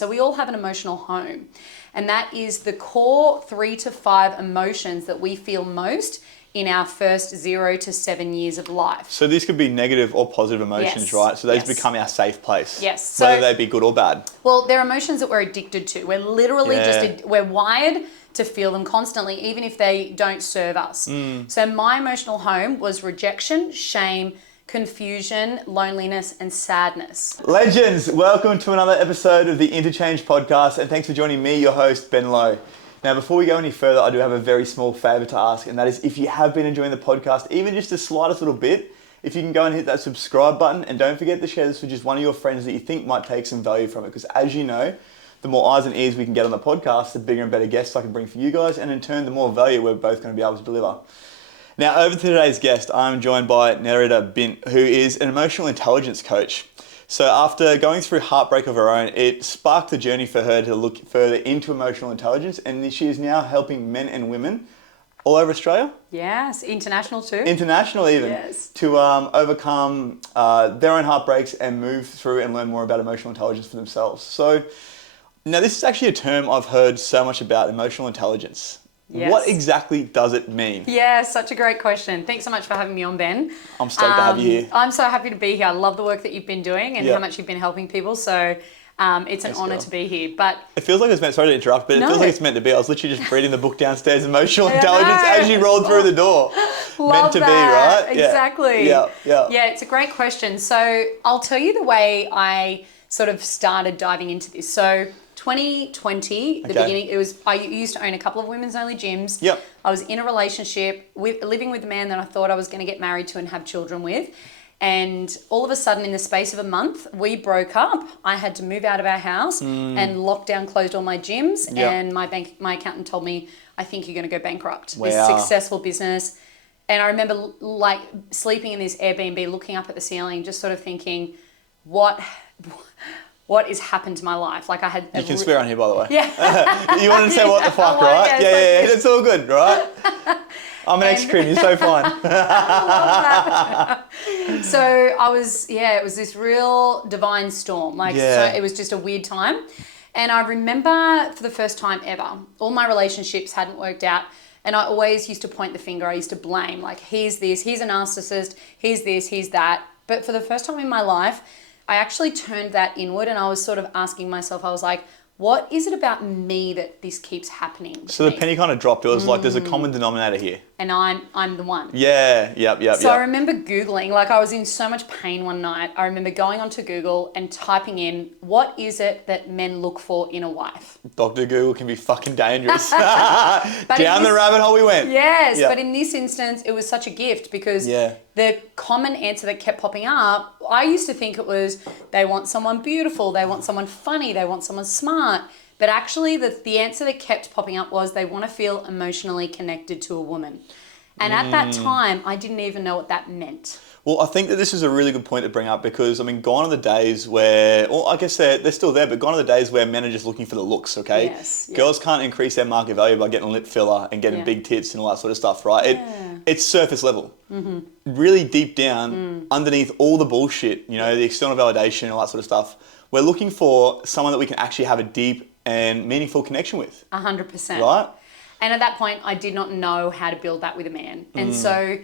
So we all have an emotional home, and that is the core 3 to 5 emotions that we feel most in our first 0 to 7 years of life. So these could be negative or positive emotions, Yes. right? So these Yes. become our safe place. Yes. So, whether they be good or bad. Well, they're emotions that we're addicted to. We're literally we're wired to feel them constantly, even if they don't serve us. So my emotional home was rejection, shame, confusion, loneliness, and sadness. Legends, welcome to another episode of the Interchange Podcast, and thanks for joining me, your host, Ben Lowe. Now, before we go any further, I do have a very small favour to ask, and that is if you have been enjoying the podcast, even just the slightest little bit, if you can go and hit that subscribe button, and don't forget to share this with just one of your friends that you think might take some value from it, because as you know, the more eyes and ears we can get on the podcast, the bigger and better guests I can bring for you guys, and in turn, the more value we're both going to be able to deliver. Now, over to today's guest, I'm joined by Nerida Bint, who is an emotional intelligence coach. So after going through heartbreak of her own, it sparked the journey for her to look further into emotional intelligence, and she is now helping men and women all over Australia. Yes, international too. International even. Yes. To overcome their own heartbreaks and move through and learn more about emotional intelligence for themselves. So now this is actually a term I've heard so much about, emotional intelligence. Yes. What exactly does it mean? Yeah, such a great question. Thanks so much for having me on, Ben. I'm stoked to have you here. I'm so happy to be here. I love the work that you've been doing and how much you've been helping people. So it's an honour to be here. But it feels like it's meant, sorry to interrupt, but it feels like it's meant to be. I was literally just reading the book downstairs, Emotional Intelligence, as you rolled through the door. Meant to be, right? Exactly. Yeah. Yeah, it's a great question. So I'll tell you the way I sort of started diving into this. So 2020, the beginning, I used to own a couple of women's only gyms. Yep. I was in a relationship living with a man that I thought I was going to get married to and have children with. And all of a sudden, in the space of a month, we broke up. I had to move out of our house and lockdown closed all my gyms. Yep. And my accountant told me, I think you're going to go bankrupt. Wow. This successful business. And I remember like sleeping in this Airbnb, looking up at the ceiling, just sort of thinking, what has happened to my life? Like I had. You can swear on here, by the way. Yeah. You wanted to say what the fuck, right? Yeah. It's all good, right? I'm an ex-cream, you're so fine. So it was this real divine storm. So it was just a weird time. And I remember for the first time ever, all my relationships hadn't worked out. And I always used to point the finger. I used to blame, like, he's this, he's a narcissist, he's this, he's that. But for the first time in my life, I actually turned that inward and I was sort of asking myself, I was like, what is it about me that this keeps happening? So the penny kind of dropped. It was like, there's a common denominator here. And I'm the one. Yeah, yep. So I remember Googling, like I was in so much pain one night. I remember going onto Google and typing in, what is it that men look for in a wife? Dr. Google can be fucking dangerous. Down the rabbit hole we went. Yes, but in this instance, it was such a gift because the common answer that kept popping up, I used to think it was, they want someone beautiful, they want someone funny, they want someone smart. But actually, the answer that kept popping up was they want to feel emotionally connected to a woman. And at that time, I didn't even know what that meant. Well, I think that this is a really good point to bring up because, I mean, gone are the days where, well, I guess they're still there, but gone are the days where men are just looking for the looks, okay? Yes. Girls can't increase their market value by getting lip filler and getting big tits and all that sort of stuff, right? It's surface level. Mm-hmm. Really deep down, underneath all the bullshit, you know, the external validation and all that sort of stuff, we're looking for someone that we can actually have a deep and meaningful connection with. 100%. Right? And at that point, I did not know how to build that with a man. And so,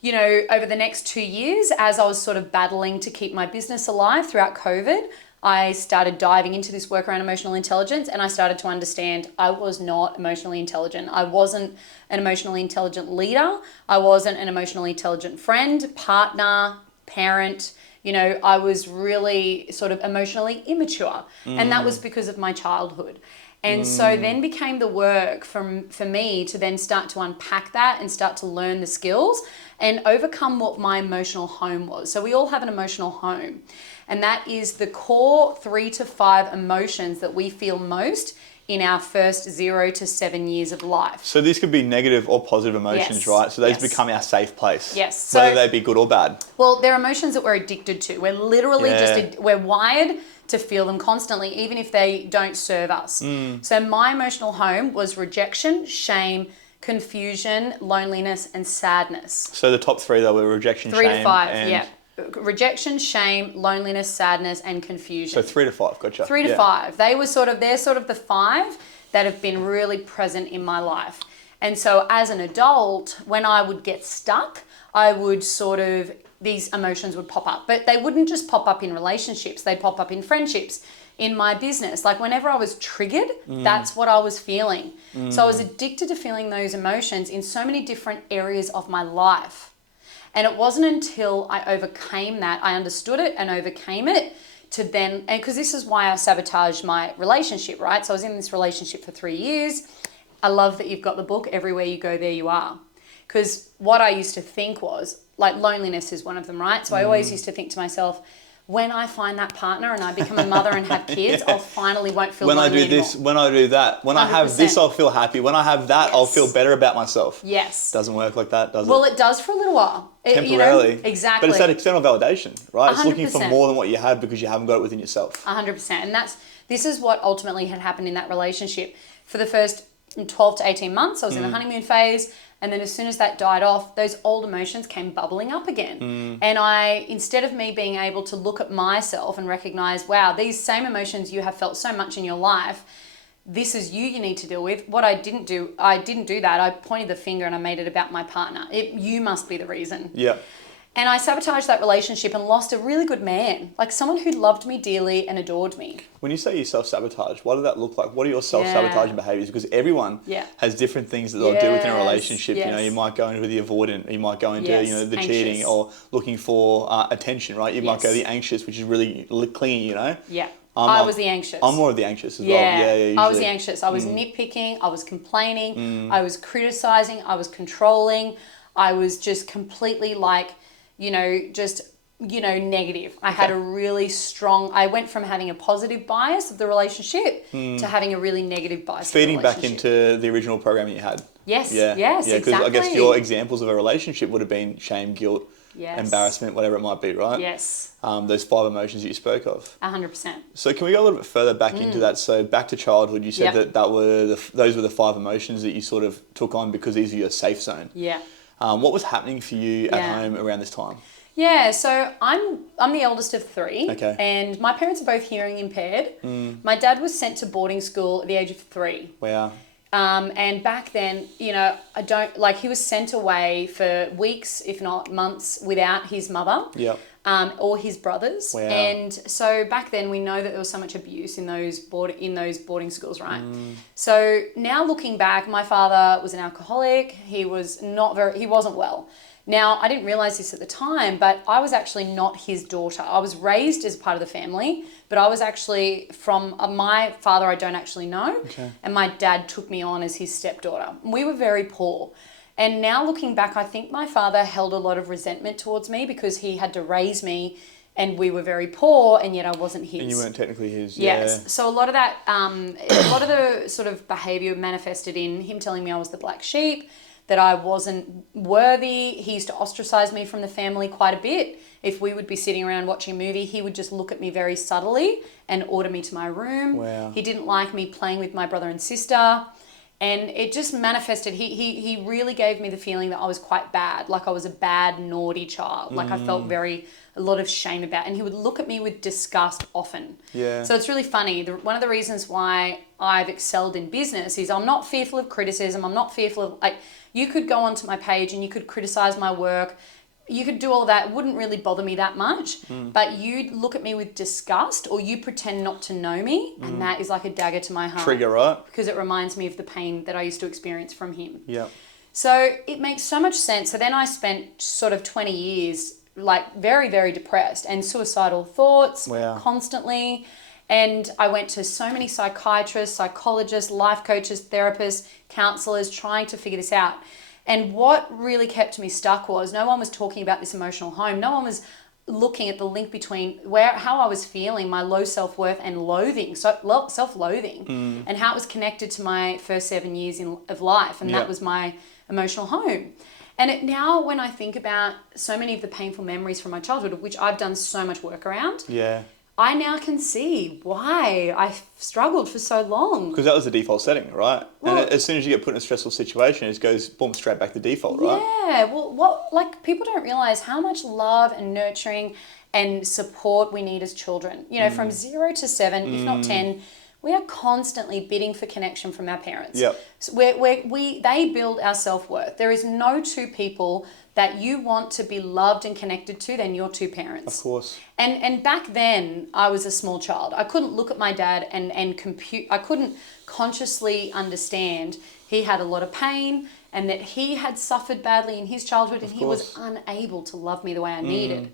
you know, over the next 2 years, as I was sort of battling to keep my business alive throughout COVID, I started diving into this work around emotional intelligence and I started to understand I was not emotionally intelligent. I wasn't an emotionally intelligent leader. I wasn't an emotionally intelligent friend, partner, parent. You know, I was really sort of emotionally immature. And that was because of my childhood. And so then became the work for me to then start to unpack that and start to learn the skills and overcome what my emotional home was. So we all have an emotional home. And that is the core 3 to 5 emotions that we feel most in our first 0 to 7 years of life. So these could be negative or positive emotions, right? So these become our safe place. Yes. So, whether they be good or bad. Well, they're emotions that we're addicted to. We're literally we're wired to feel them constantly, even if they don't serve us. So my emotional home was rejection, shame, confusion, loneliness, and sadness. So the top three though were rejection, 3 shame, to 5, and rejection, shame, loneliness, sadness, and confusion. So 3 to 5, gotcha. 3 to 5. They're sort of the 5 that have been really present in my life. And so as an adult, when I would get stuck, I would these emotions would pop up. But they wouldn't just pop up in relationships, they'd pop up in friendships, in my business. Like whenever I was triggered, that's what I was feeling. So I was addicted to feeling those emotions in so many different areas of my life. And it wasn't until I overcame that, I understood it and overcame it to then, and because this is why I sabotaged my relationship, right? So I was in this relationship for 3 years. I love that you've got the book, Everywhere You Go, There You Are. Because what I used to think was, like loneliness is one of them, right? So I always used to think to myself, when I find that partner and I become a mother and have kids, I'll finally won't feel lonely When I do this, when I do that, when 100%. I have this, I'll feel happy. When I have that, I'll feel better about myself. Yes. Doesn't work like that, does it? Well, it does for a little while. Temporarily. Exactly. But it's that external validation, right? 100%. It's looking for more than what you have because you haven't got it within yourself. 100%. And this is what ultimately had happened in that relationship. For the first 12 to 18 months, I was in the honeymoon phase. And then as soon as that died off, those old emotions came bubbling up again. And instead of me being able to look at myself and recognize, wow, these same emotions you have felt so much in your life, this is you need to deal with. What I didn't do that. I pointed the finger and I made it about my partner. You must be the reason. Yeah. And I sabotaged that relationship and lost a really good man, like someone who loved me dearly and adored me. When you say you self-sabotage, what did that look like? What are your self-sabotaging behaviours? Because everyone has different things that they'll do within a relationship. You know, you might go into the avoidant, you might go into the anxious. Cheating or looking for attention, right? You might go the anxious, which is really clingy, you know? Yeah. I was the anxious. I'm more of the anxious as well. Yeah, I was the anxious. I was nitpicking, I was complaining, I was criticising, I was controlling, I was just completely negative. I had a really strong, I went from having a positive bias of the relationship to having a really negative bias of the relationship. Feeding back into the original programming you had. Yes, because exactly. I guess your examples of a relationship would have been shame, guilt, embarrassment, whatever it might be, right? Yes. Those 5 emotions that you spoke of. 100%. So can we go a little bit further back into that? So back to childhood, you said those were the 5 emotions that you sort of took on because these are your safe zone. Yeah. What was happening for you at home around this time? Yeah, so I'm the eldest of 3. Okay. And my parents are both hearing impaired. My dad was sent to boarding school at the age of 3. Wow. And back then, he was sent away for weeks, if not months, without his mother. Yep. Or his brothers. Wow. And so back then we know that there was so much abuse in those boarding schools, right? So now looking back, my father was an alcoholic. He wasn't well. Now, I didn't realize this at the time, but I was actually not his daughter. I was raised as part of the family, but I was actually from my father I don't actually know. Okay. And my dad took me on as his stepdaughter. We were very poor. And now looking back, I think my father held a lot of resentment towards me because he had to raise me and we were very poor and yet I wasn't his. And you weren't technically his. Yes. So a lot of that, a lot of the sort of behaviour manifested in him telling me I was the black sheep, that I wasn't worthy. He used to ostracize me from the family quite a bit. If we would be sitting around watching a movie, he would just look at me very subtly and order me to my room. Wow. He didn't like me playing with my brother and sister. And it just manifested. He really gave me the feeling that I was quite bad, like I was a bad, naughty child. Like I felt a lot of shame about it. And he would look at me with disgust often. Yeah. So it's really funny. One of the reasons why I've excelled in business is I'm not fearful of criticism. I'm not fearful of, you could go onto my page and you could criticize my work. You could do all that. It wouldn't really bother me that much. But you look at me with disgust or you pretend not to know me. And that is like a dagger to my heart. Trigger, right? Because it reminds me of the pain that I used to experience from him. Yeah. So it makes so much sense. So then I spent sort of 20 years very, very depressed and suicidal thoughts constantly. And I went to so many psychiatrists, psychologists, life coaches, therapists, counselors, trying to figure this out. And what really kept me stuck was no one was talking about this emotional home. No one was looking at the link between how I was feeling, my low self-worth and loathing, so self-loathing, and how it was connected to my first 7 years of life. And that was my emotional home. And now when I think about so many of the painful memories from my childhood, of which I've done so much work around, I now can see why I struggled for so long. Because that was the default setting, right? Well, and as soon as you get put in a stressful situation, it goes boom, straight back to default, right? Yeah. Well, people don't realize how much love and nurturing and support we need as children. From 0 to 7, if not 10, we are constantly bidding for connection from our parents. Yep. So they build our self-worth. There is no two people that you want to be loved and connected to than your two parents. Of course. And back then, I was a small child. I couldn't look at my dad and compute. I couldn't consciously understand he had a lot of pain and that he had suffered badly in his childhood and he was unable to love me the way I needed.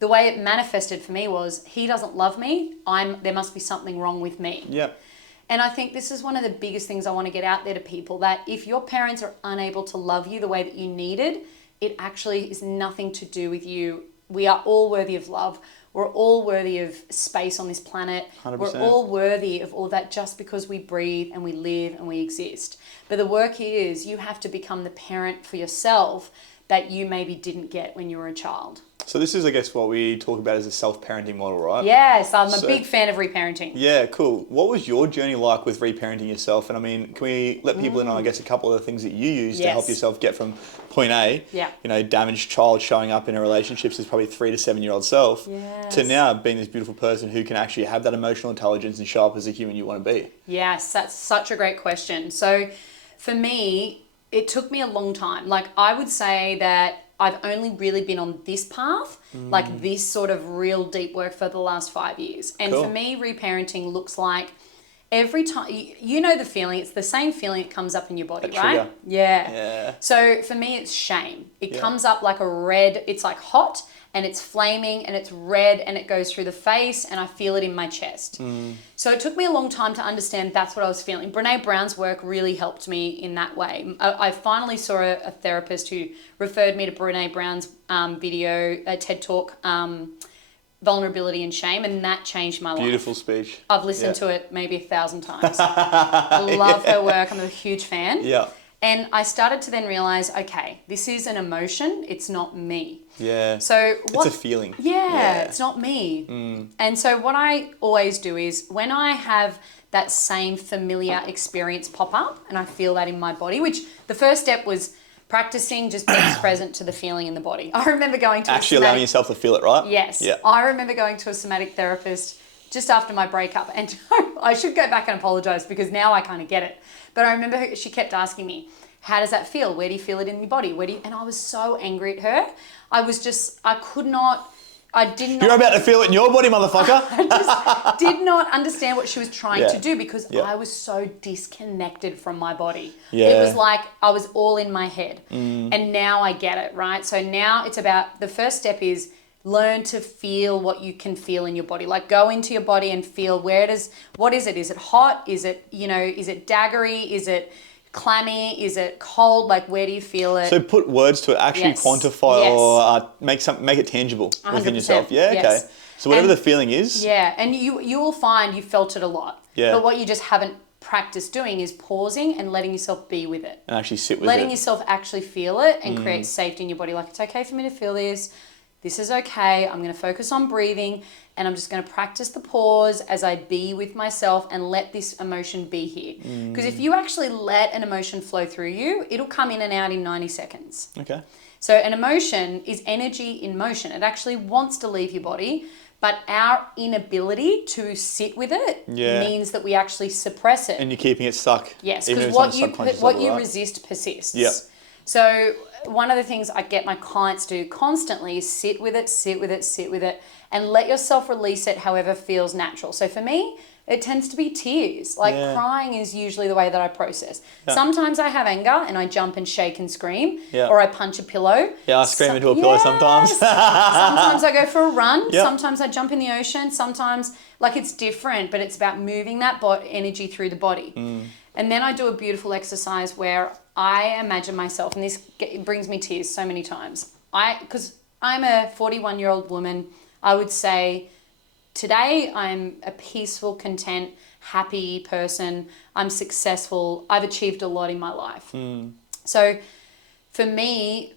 The way it manifested for me was he doesn't love me. There must be something wrong with me. Yep. And I think this is one of the biggest things I want to get out there to people, that if your parents are unable to love you the way that you needed, it actually is nothing to do with you. We are all worthy of love. We're all worthy of space on this planet. 100%. We're all worthy of all that just because we breathe and we live and we exist. But the work is you have to become the parent for yourself that you maybe didn't get when you were a child. So this is, I guess, what we talk about as a self-parenting model, right? Yes, I'm a big fan of reparenting. Yeah, cool. What was your journey like with reparenting yourself? And I mean, can we let people know, I guess, a couple of the things that you use to help yourself get from point A, damaged child showing up in a relationships as probably 3 to 7-year-old self, to now being this beautiful person who can actually have that emotional intelligence and show up as a human you want to be? Yes, that's such a great question. So for me, it took me a long time. Like, I would say that I've only really been on this path, like this sort of real deep work, for the last 5 years. And for me, reparenting looks like every time, you know the feeling, it's the same feeling that comes up in your body, right? Yeah. So for me, it's shame. It comes up like a red, it's like hot and it's flaming and it's red and it goes through the face and I feel it in my chest. So it took me a long time to understand that's what I was feeling. Brene Brown's work really helped me in that way. I finally saw a therapist who referred me to Brene Brown's video, a TED Talk, Vulnerability and Shame, and that changed my life. Beautiful speech. I've listened to it maybe 1,000 times. I love her work. I'm a huge fan. Yeah. And I started to then realize, okay, this is an emotion. It's not me. Yeah. So it's a feeling. Yeah, it's not me. And so what I always do is when I have that same familiar experience pop up and I feel that in my body, which the first step was practicing just being present to the feeling in the body. I remember going to allowing yourself to feel it, right? Yes. Yeah. I remember going to a somatic therapist just after my breakup, and I should go back and apologize because now I kind of get it. But I remember she kept asking me, how does that feel? Where do you feel it in your body? And I was so angry at her. I did not. You're about to feel it in your body, motherfucker. I just did not understand what she was trying to do because I was so disconnected from my body. It was like I was all in my head. And now I get it, right? So now it's about, the first step is learn to feel what you can feel in your body. Like go into your body and feel what is it? Is it hot? Is it, is it daggery? Is it clammy? Is it cold? Like, where do you feel it? So put words to it, actually quantify or make it tangible within yourself. Yeah, okay. So whatever the feeling is. Yeah, and you will find you felt it a lot. Yeah. But what you just haven't practiced doing is pausing and letting yourself be with it. And actually sit with letting yourself actually feel it and create safety in your body. Like, it's okay for me to feel this. This is okay. I'm going to focus on breathing and I'm just going to practice the pause as I be with myself and let this emotion be here. Because if you actually let an emotion flow through you, it'll come in and out in 90 seconds. Okay. So an emotion is energy in motion. It actually wants to leave your body, but our inability to sit with it means that we actually suppress it. And you're keeping it stuck. Yes, because what you resist persists. Yeah. So one of the things I get my clients to do constantly is sit with it, and let yourself release it however feels natural. So for me, it tends to be tears. Like crying is usually the way that I process. Yeah. Sometimes I have anger and I jump and shake and scream, or I punch a pillow. Yeah, I scream into a pillow sometimes. Sometimes I go for a run. Yep. Sometimes I jump in the ocean. Sometimes, like, it's different, but it's about moving that energy through the body. And then I do a beautiful exercise where I imagine myself, and this brings me tears so many times. Because I'm a 41-year-old woman, I would say today I'm a peaceful, content, happy person. I'm successful. I've achieved a lot in my life. So for me,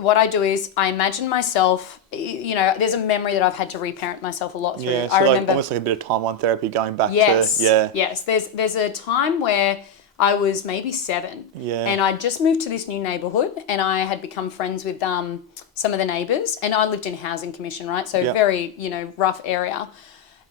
what I do is I imagine myself, there's a memory that I've had to reparent myself a lot through. Yeah, so I like remember, almost like a bit of timeline therapy going back yes, to, yeah. Yes, there's a time where I was maybe 7, Yeah. and I just moved to this new neighborhood, and I had become friends with some of the neighbors, and I lived in housing commission, right? So Yep. very, rough area.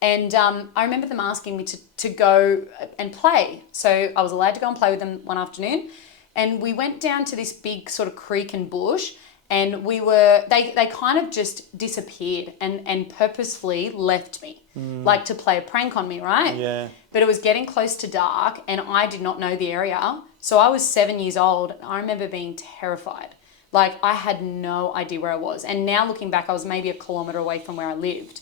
And I remember them asking me to go and play. So I was allowed to go and play with them one afternoon. And we went down to this big sort of creek and bush, and they kind of just disappeared and purposefully left me, like to play a prank on me, right? Yeah. But it was getting close to dark, and I did not know the area. So I was 7 years old, and I remember being terrified. Like, I had no idea where I was. And now looking back, I was maybe a kilometre away from where I lived.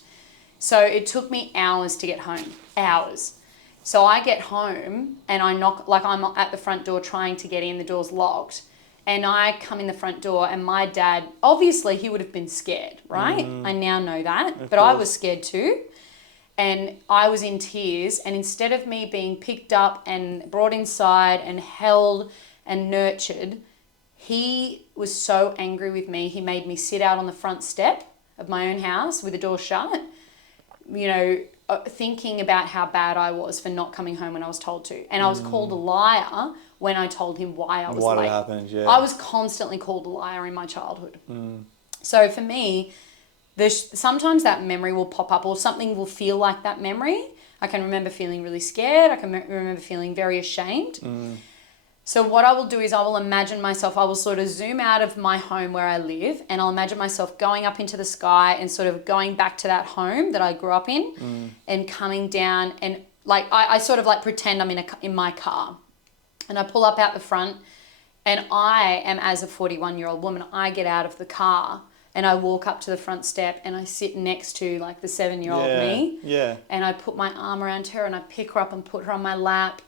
So it took me hours to get home, hours. So I get home and I knock, like I'm at the front door trying to get in, the door's locked. And I come in the front door, and my dad, obviously he would have been scared, right? I now know that, but I was scared too. And I was in tears, and instead of me being picked up and brought inside and held and nurtured, he was so angry with me, he made me sit out on the front step of my own house with the door shut, thinking about how bad I was for not coming home when I was told to. And I was called a liar when I told him why I was late. What happened, yeah. I was constantly called a liar in my childhood. So for me, sometimes that memory will pop up, or something will feel like that memory. I can remember feeling really scared. I can remember feeling very ashamed. So what I will do is I will imagine myself, I will sort of zoom out of my home where I live, and I'll imagine myself going up into the sky and sort of going back to that home that I grew up in and coming down, and like I sort of like pretend I'm in my car, and I pull up out the front, and I am, as a 41-year-old woman, I get out of the car and I walk up to the front step and I sit next to like the 7-year-old me. Yeah. And I put my arm around her and I pick her up and put her on my lap.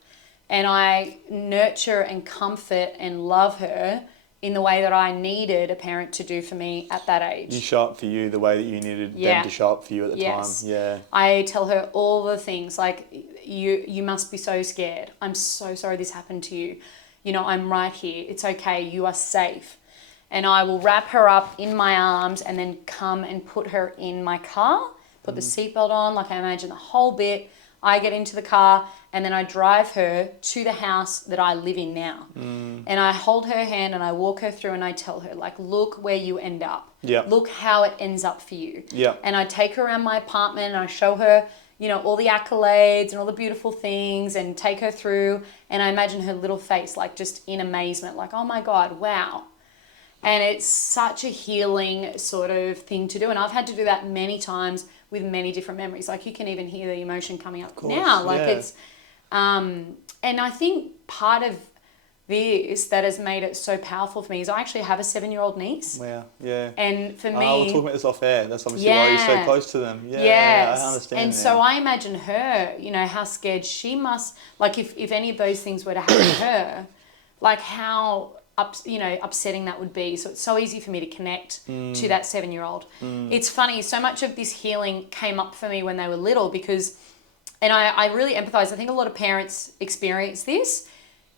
And I nurture and comfort and love her in the way that I needed a parent to do for me at that age. You show up for you the way that you needed them to show up for you at the time. Yeah. I tell her all the things, like, you must be so scared. I'm so sorry this happened to you. I'm right here. It's okay. You are safe. And I will wrap her up in my arms and then come and put her in my car, put the seatbelt on, like I imagine the whole bit. I get into the car and then I drive her to the house that I live in now. And I hold her hand and I walk her through and I tell her, like, look where you end up. Yeah. Look how it ends up for you. Yeah. And I take her around my apartment and I show her, all the accolades and all the beautiful things, and take her through, and I imagine her little face, like, just in amazement, like, oh my God, wow. And it's such a healing sort of thing to do. And I've had to do that many times with many different memories. Like, you can even hear the emotion coming up now. Like, it's, and I think part of this that has made it so powerful for me is I actually have a 7-year-old niece. Wow, yeah. And for me... we'll talk about this off air. That's obviously why you're so close to them. Yeah, yes. I understand. And so I imagine her, how scared she must... Like, if any of those things were to happen to her, like how... upsetting that would be. So it's so easy for me to connect to that 7-year-old. It's funny, so much of this healing came up for me when they were little because, and I really empathize. I think a lot of parents experience this.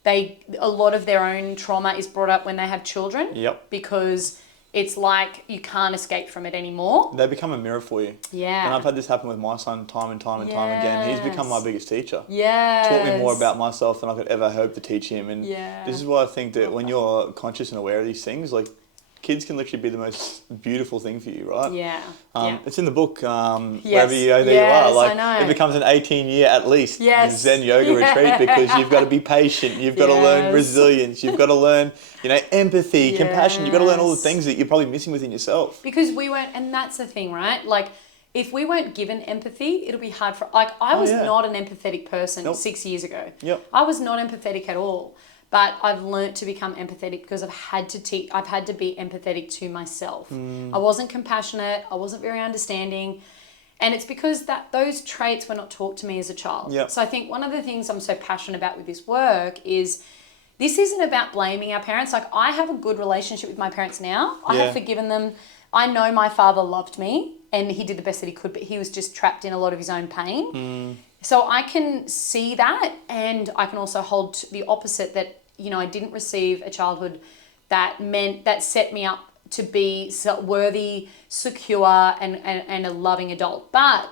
A lot of their own trauma is brought up when they have children. Yep. Because it's like you can't escape from it anymore. They become a mirror for you. Yeah. And I've had this happen with my son time and time again. He's become my biggest teacher. Yeah. Taught me more about myself than I could ever hope to teach him. And this is why I think that when you're conscious and aware of these things, like, kids can literally be the most beautiful thing for you, right? Yeah. It's in the book, wherever you go, there you are. Like, I know. It becomes an 18-year at least Zen yoga Yeah. retreat, because you've got to be patient, you've got to learn resilience, you've got to learn, empathy, compassion, you've got to learn all the things that you're probably missing within yourself. Because we weren't, and that's the thing, right? Like, if we weren't given empathy, it'll be hard for, like, I was not an empathetic person 6 years ago. Yep. I was not empathetic at all. But I've learnt to become empathetic because I've had to be empathetic to myself. I wasn't compassionate. I wasn't very understanding. And it's because those traits were not taught to me as a child. Yep. So I think one of the things I'm so passionate about with this work is this isn't about blaming our parents. Like, I have a good relationship with my parents now. I have forgiven them. I know my father loved me and he did the best that he could, but he was just trapped in a lot of his own pain. So I can see that, and I can also hold the opposite, that, I didn't receive a childhood that set me up to be worthy, secure, and a loving adult. But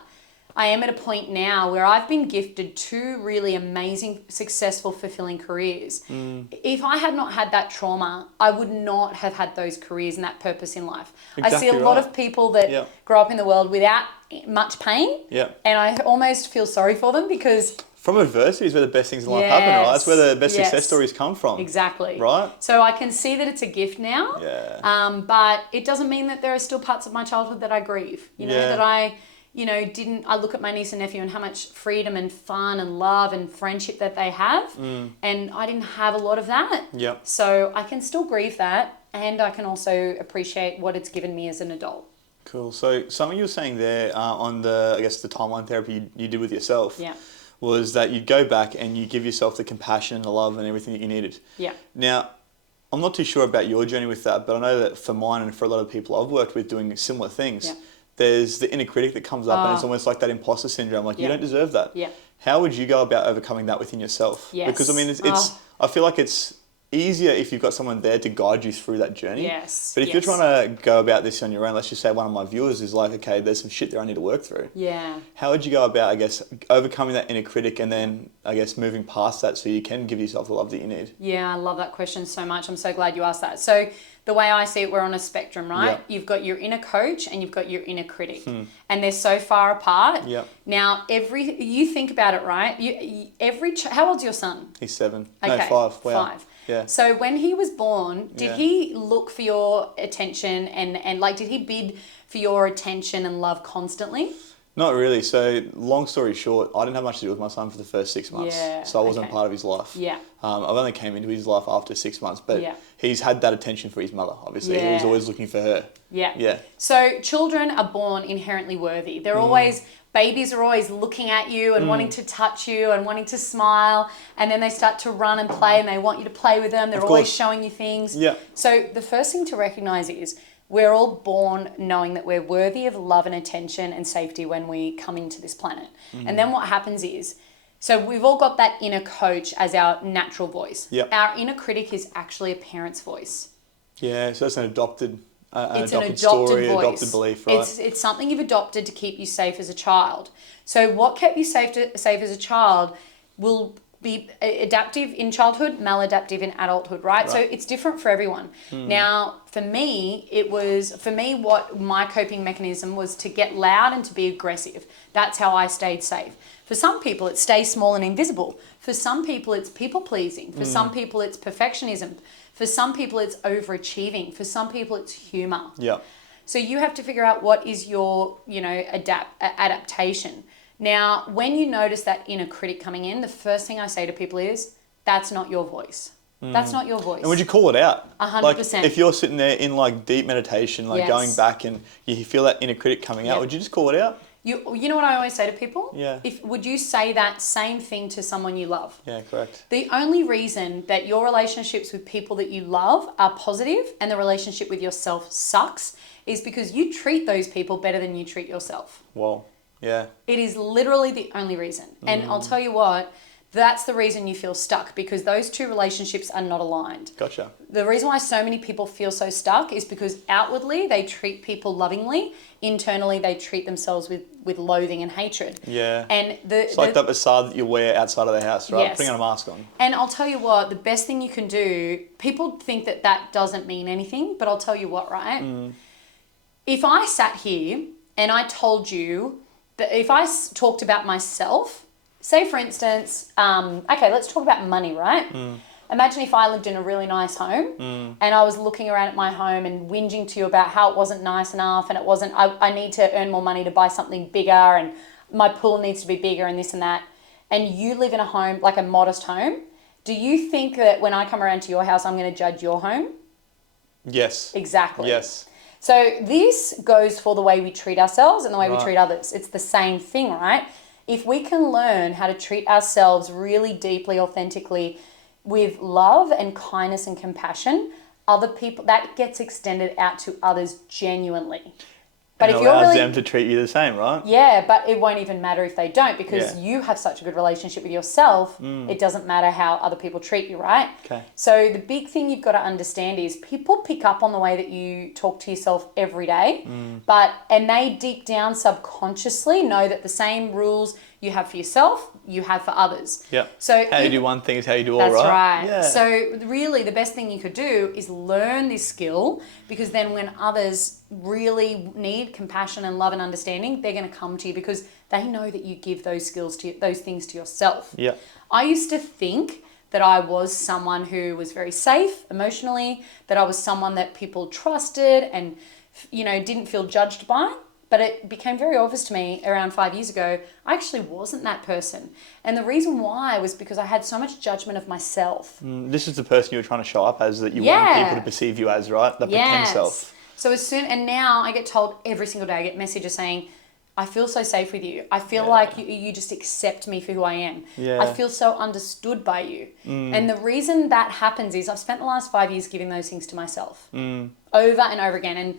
I am at a point now where I've been gifted 2 really amazing, successful, fulfilling careers. If I had not had that trauma, I would not have had those careers and that purpose in life. Exactly I see a lot of people that grow up in the world without much pain, and I almost feel sorry for them because... From adversity is where the best things in life happen, right? That's where the best success stories come from. Exactly. Right? So I can see that it's a gift now. Yeah. But it doesn't mean that there are still parts of my childhood that I grieve. You know, that I look at my niece and nephew and how much freedom and fun and love and friendship that they have. And I didn't have a lot of that. Yep. So I can still grieve that, and I can also appreciate what it's given me as an adult. Cool. So something you were saying there on the timeline therapy you did with yourself. Yeah. Was that you'd go back and you give yourself the compassion and the love and everything that you needed. Yeah. Now, I'm not too sure about your journey with that, but I know that for mine and for a lot of people I've worked with doing similar things, there's the inner critic that comes up and it's almost like that imposter syndrome, like you don't deserve that. Yeah. How would you go about overcoming that within yourself? Yes. Because I mean, I feel like it's easier if you've got someone there to guide you through that journey. Yes. But if you're trying to go about this on your own, let's just say one of my viewers is like, okay, there's some shit there I need to work through. Yeah. How would you go about, I guess, overcoming that inner critic and then, I guess, moving past that so you can give yourself the love that you need? Yeah, I love that question so much. I'm so glad you asked that. So the way I see it, we're on a spectrum, right? Yep. You've got your inner coach and you've got your inner critic. And they're so far apart. Yep. Now, you think about it, right? How old's your son? He's 7. Okay. No, 5. Wow. 5. Yeah. So when he was born, did he look for your attention and like, did he bid for your attention and love constantly? Not really. So long story short, I didn't have much to do with my son for the first 6 months. Yeah, so I wasn't a part of his life. Yeah. I've only came into his life after 6 months, but he's had that attention for his mother, obviously. Yeah. He was always looking for her. Yeah. Yeah. So children are born inherently worthy. They're always... Babies are always looking at you and wanting to touch you and wanting to smile, and then they start to run and play and they want you to play with them. They're always showing you things. Yeah. So the first thing to recognize is we're all born knowing that we're worthy of love and attention and safety when we come into this planet. And then what happens is, so we've all got that inner coach as our natural voice. Yep. Our inner critic is actually a parent's voice. Yeah, so that's an adopted... It's an adopted story, voice. adopted belief, right? It's something you've adopted to keep you safe as a child. So what kept you safe as a child will be adaptive in childhood, maladaptive in adulthood, right? So it's different for everyone. Now, for me, what my coping mechanism was to get loud and to be aggressive. That's how I stayed safe. For some people, it's stay small and invisible. For some people, it's people pleasing. For some people, it's perfectionism. For some people, it's overachieving. For some people, it's humor. Yeah. So you have to figure out what is your, adaptation. Now, when you notice that inner critic coming in, the first thing I say to people is, that's not your voice. That's not your voice. And would you call it out? 100%. Like, if you're sitting there in like deep meditation, like Yes. going back and you feel that inner critic coming out, would you just call it out? You know what I always say to people? Yeah. Would you say that same thing to someone you love? Yeah, correct. The only reason that your relationships with people that you love are positive and the relationship with yourself sucks is because you treat those people better than you treat yourself. Well, yeah. It is literally the only reason. And I'll tell you what, that's the reason you feel stuck, because those two relationships are not aligned. Gotcha. The reason why so many people feel so stuck is because outwardly they treat people lovingly, internally they treat themselves with loathing and hatred. Yeah. And it's like that facade that you wear outside of the house, right? Yes. Putting on a mask on. And I'll tell you what, the best thing you can do, people think that doesn't mean anything, but I'll tell you what, right? If I sat here and I told you that if I talked about myself, say for instance, okay, let's talk about money, right? Imagine if I lived in a really nice home and I was looking around at my home and whinging to you about how it wasn't nice enough and it wasn't, I need to earn more money to buy something bigger and my pool needs to be bigger and this and that. And you live in a home, like a modest home. Do you think that when I come around to your house, I'm going to judge your home? Yes. Exactly. Yes. So this goes for the way we treat ourselves and the way we treat others. It's the same thing, right? If we can learn how to treat ourselves really deeply, authentically, with love and kindness and compassion, other people, that gets extended out to others genuinely. But and if you're allows really, them to treat you the same, right? yeah, but it won't even matter if they don't, because Yeah. you have such a good relationship with yourself. It doesn't matter how other people treat you, right? Okay. So the big thing you've got to understand is people pick up on the way that you talk to yourself every day, and they deep down subconsciously know that the same rules you have for yourself, you have for others. Yeah. So How you do one thing is how you do all, that's right. Yeah. So really the best thing you could do is learn this skill, because then when others really need compassion and love and understanding, they're going to come to you because they know that you give those things to yourself. Yeah. I used to think that I was someone who was very safe emotionally, that I was someone that people trusted and, didn't feel judged by. But it became very obvious to me around 5 years ago, I actually wasn't that person. And the reason why was because I had so much judgment of myself. This is the person you were trying to show up as, that you want people to perceive you as, right? The pretend self. So and now I get told every single day, I get messages saying, I feel so safe with you. I feel like you just accept me for who I am. Yeah. I feel so understood by you. And the reason that happens is I've spent the last 5 years giving those things to myself over and over again. And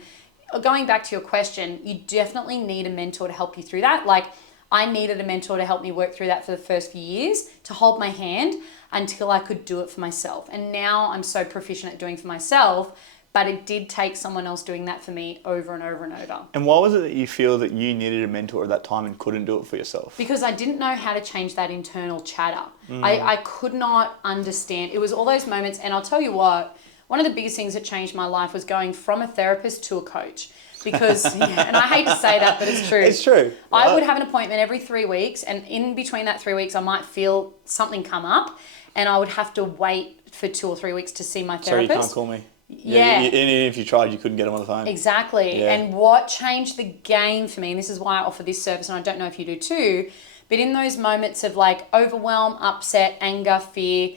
going back to your question, you definitely need a mentor to help you through that. Like, I needed a mentor to help me work through that for the first few years, to hold my hand until I could do it for myself. And now I'm so proficient at doing for myself, but it did take someone else doing that for me over and over and over. And why was it that you feel that you needed a mentor at that time and couldn't do it for yourself? Because I didn't know how to change that internal chatter. I could not understand. It was all those moments, and I'll tell you what, one of the biggest things that changed my life was going from a therapist to a coach. Because, and I hate to say that, but it's true. It's true. I would have an appointment every 3 weeks, and in between that 3 weeks, I might feel something come up, and I would have to wait for 2 or 3 weeks to see my therapist. Sorry, you can't call me. Yeah. Even if you tried, you couldn't get them on the phone. Exactly. Yeah. And what changed the game for me, and this is why I offer this service, and I don't know if you do too, but in those moments of like overwhelm, upset, anger, fear,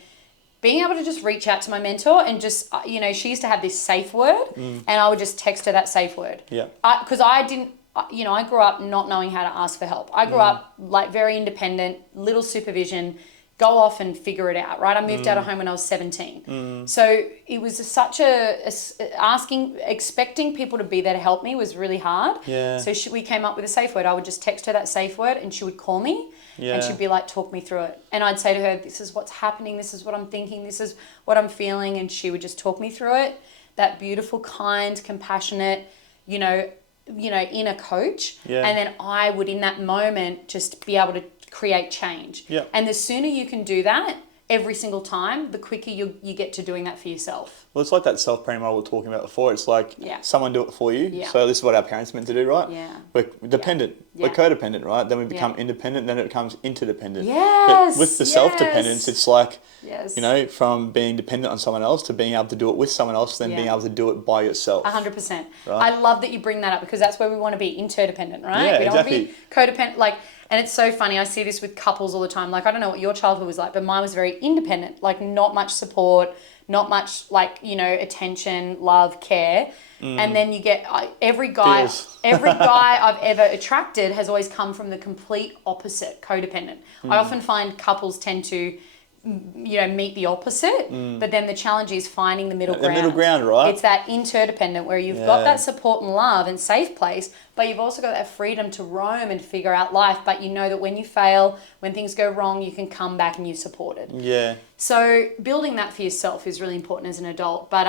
being able to just reach out to my mentor and just, she used to have this safe word, and I would just text her that safe word. Yeah. Because I didn't, I grew up not knowing how to ask for help. I grew up like very independent, little supervision, go off and figure it out, right? I moved out of home when I was 17. So it was such expecting people to be there to help me was really hard. Yeah. So we came up with a safe word. I would just text her that safe word, and she would call me. Yeah. And she'd be like, talk me through it. And I'd say to her, this is what's happening. This is what I'm thinking. This is what I'm feeling. And she would just talk me through it. That beautiful, kind, compassionate, inner coach. Yeah. And then I would, in that moment, just be able to create change. Yeah. And the sooner you can do that every single time, the quicker you get to doing that for yourself. Well, it's like that self-parenting model we were talking about before. It's like someone do it for you. Yeah. So this is what our parents are meant to do, right? Yeah. We're dependent. Yeah. We're codependent, right? Then we become independent. Then it becomes interdependent. Yes. But with the self-dependence, it's like, yes. From being dependent on someone else to being able to do it with someone else, then being able to do it by yourself. 100%. Right? I love that you bring that up, because that's where we want to be, interdependent, right? Yeah, we don't exactly. want to be codependent. And it's so funny. I see this with couples all the time. Like, I don't know what your childhood was like, but mine was very independent. Like, not much support, not much attention, love, care. And then you get every guy I've ever attracted has always come from the complete opposite, codependent. I often find couples tend to meet the opposite, but then the challenge is finding the middle ground. The middle ground, right? It's that interdependent where you've got that support and love and safe place, but you've also got that freedom to roam and figure out life, but you know that when you fail, when things go wrong, you can come back and you're supported. Yeah. So building that for yourself is really important as an adult. But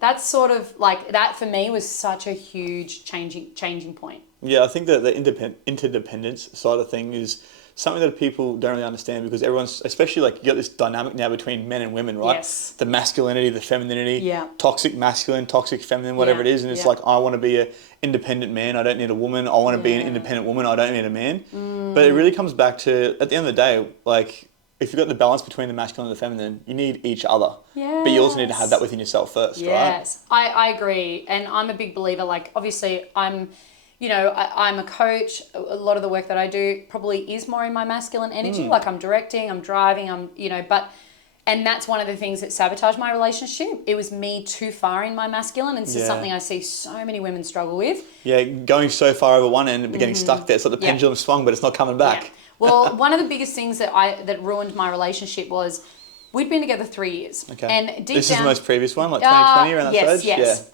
that's sort of like, that for me was such a huge changing point. Yeah, I think that the interdependence side of thing is something that people don't really understand, because everyone's, especially like you got this dynamic now between men and women, right? Yes. The masculinity, the femininity, Yeah. toxic masculine, toxic feminine, whatever it is. And it's like, I want to be an independent man. I don't need a woman. I want to be an independent woman. I don't need a man. But it really comes back to, at the end of the day, like, if you've got the balance between the masculine and the feminine, you need each other. Yes. But you also need to have that within yourself first, right? Yes, I agree. And I'm a big believer, like, obviously I'm a coach. A lot of the work that I do probably is more in my masculine energy. Like, I'm directing, I'm driving, and that's one of the things that sabotaged my relationship. It was me too far in my masculine, and this is something I see so many women struggle with. Yeah, going so far over one end and getting stuck there. It's like the pendulum swung, but it's not coming back. Yeah. Well, one of the biggest things that ruined my relationship was we'd been together 3 years. Okay. And this is the most previous one, like 2020 around that stage? Yes.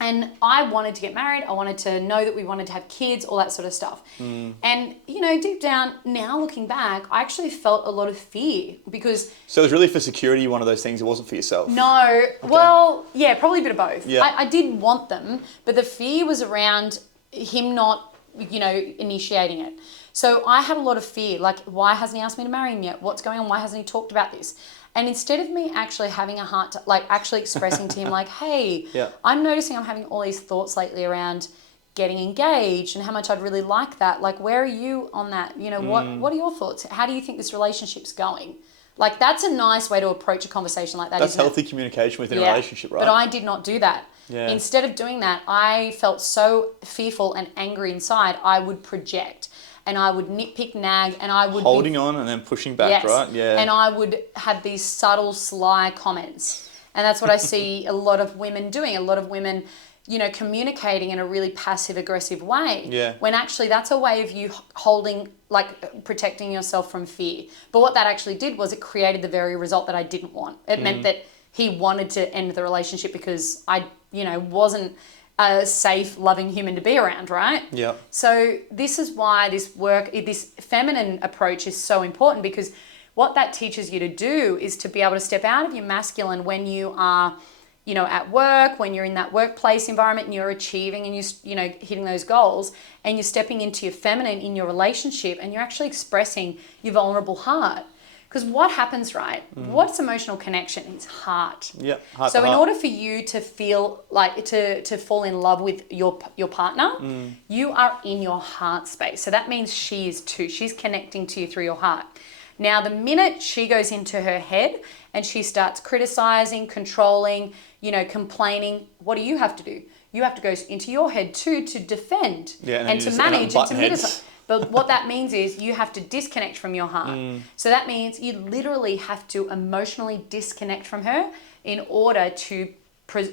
And I wanted to get married. I wanted to know that we wanted to have kids, all that sort of stuff. And, you know, deep down, now looking back, I actually felt a lot of fear because... So it was really for security, one of those things. It wasn't for yourself. No. Okay. Well, yeah, probably a bit of both. Yeah. I did want them, but the fear was around him not, you know, initiating it. So I had a lot of fear. Like, why hasn't he asked me to marry him yet? What's going on? Why hasn't he talked about this? And instead of me actually having a heart to, like, actually expressing to him, like, hey, I'm noticing I'm having all these thoughts lately around getting engaged and how much I'd really like that. Like, where are you on that? You know, what are your thoughts? How do you think this relationship's going? Like, that's a nice way to approach a conversation like that. That's healthy communication within a relationship, right? But I did not do that. Yeah. Instead of doing that, I felt so fearful and angry inside, I would project. And I would nitpick, nag, and I would holding on and then pushing back, right? Yeah. And I would have these subtle, sly comments. And that's what I see a lot of women doing. A lot of women, you know, communicating in a really passive, aggressive way. Yeah. When actually that's a way of you holding, like, protecting yourself from fear. But what that actually did was it created the very result that I didn't want. It meant that he wanted to end the relationship because I, you know, wasn't a safe, loving human to be around, right? Yeah. So this is why this feminine approach is so important, because what that teaches you to do is to be able to step out of your masculine when you are, you know, at work, when you're in that workplace environment and you're achieving and you know, hitting those goals, and you're stepping into your feminine in your relationship and you're actually expressing your vulnerable heart. Because what happens, right? What's emotional connection? It's heart. Yeah, heart So to in heart. order for you to feel like to fall in love with your partner, you are in your heart space. So that means she is too. She's connecting to you through your heart. Now, the minute she goes into her head and she starts criticizing, controlling, you know, complaining, what do you have to do? You have to go into your head too to defend and to manage and to mitigate. But what that means is you have to disconnect from your heart. So that means you literally have to emotionally disconnect from her in order to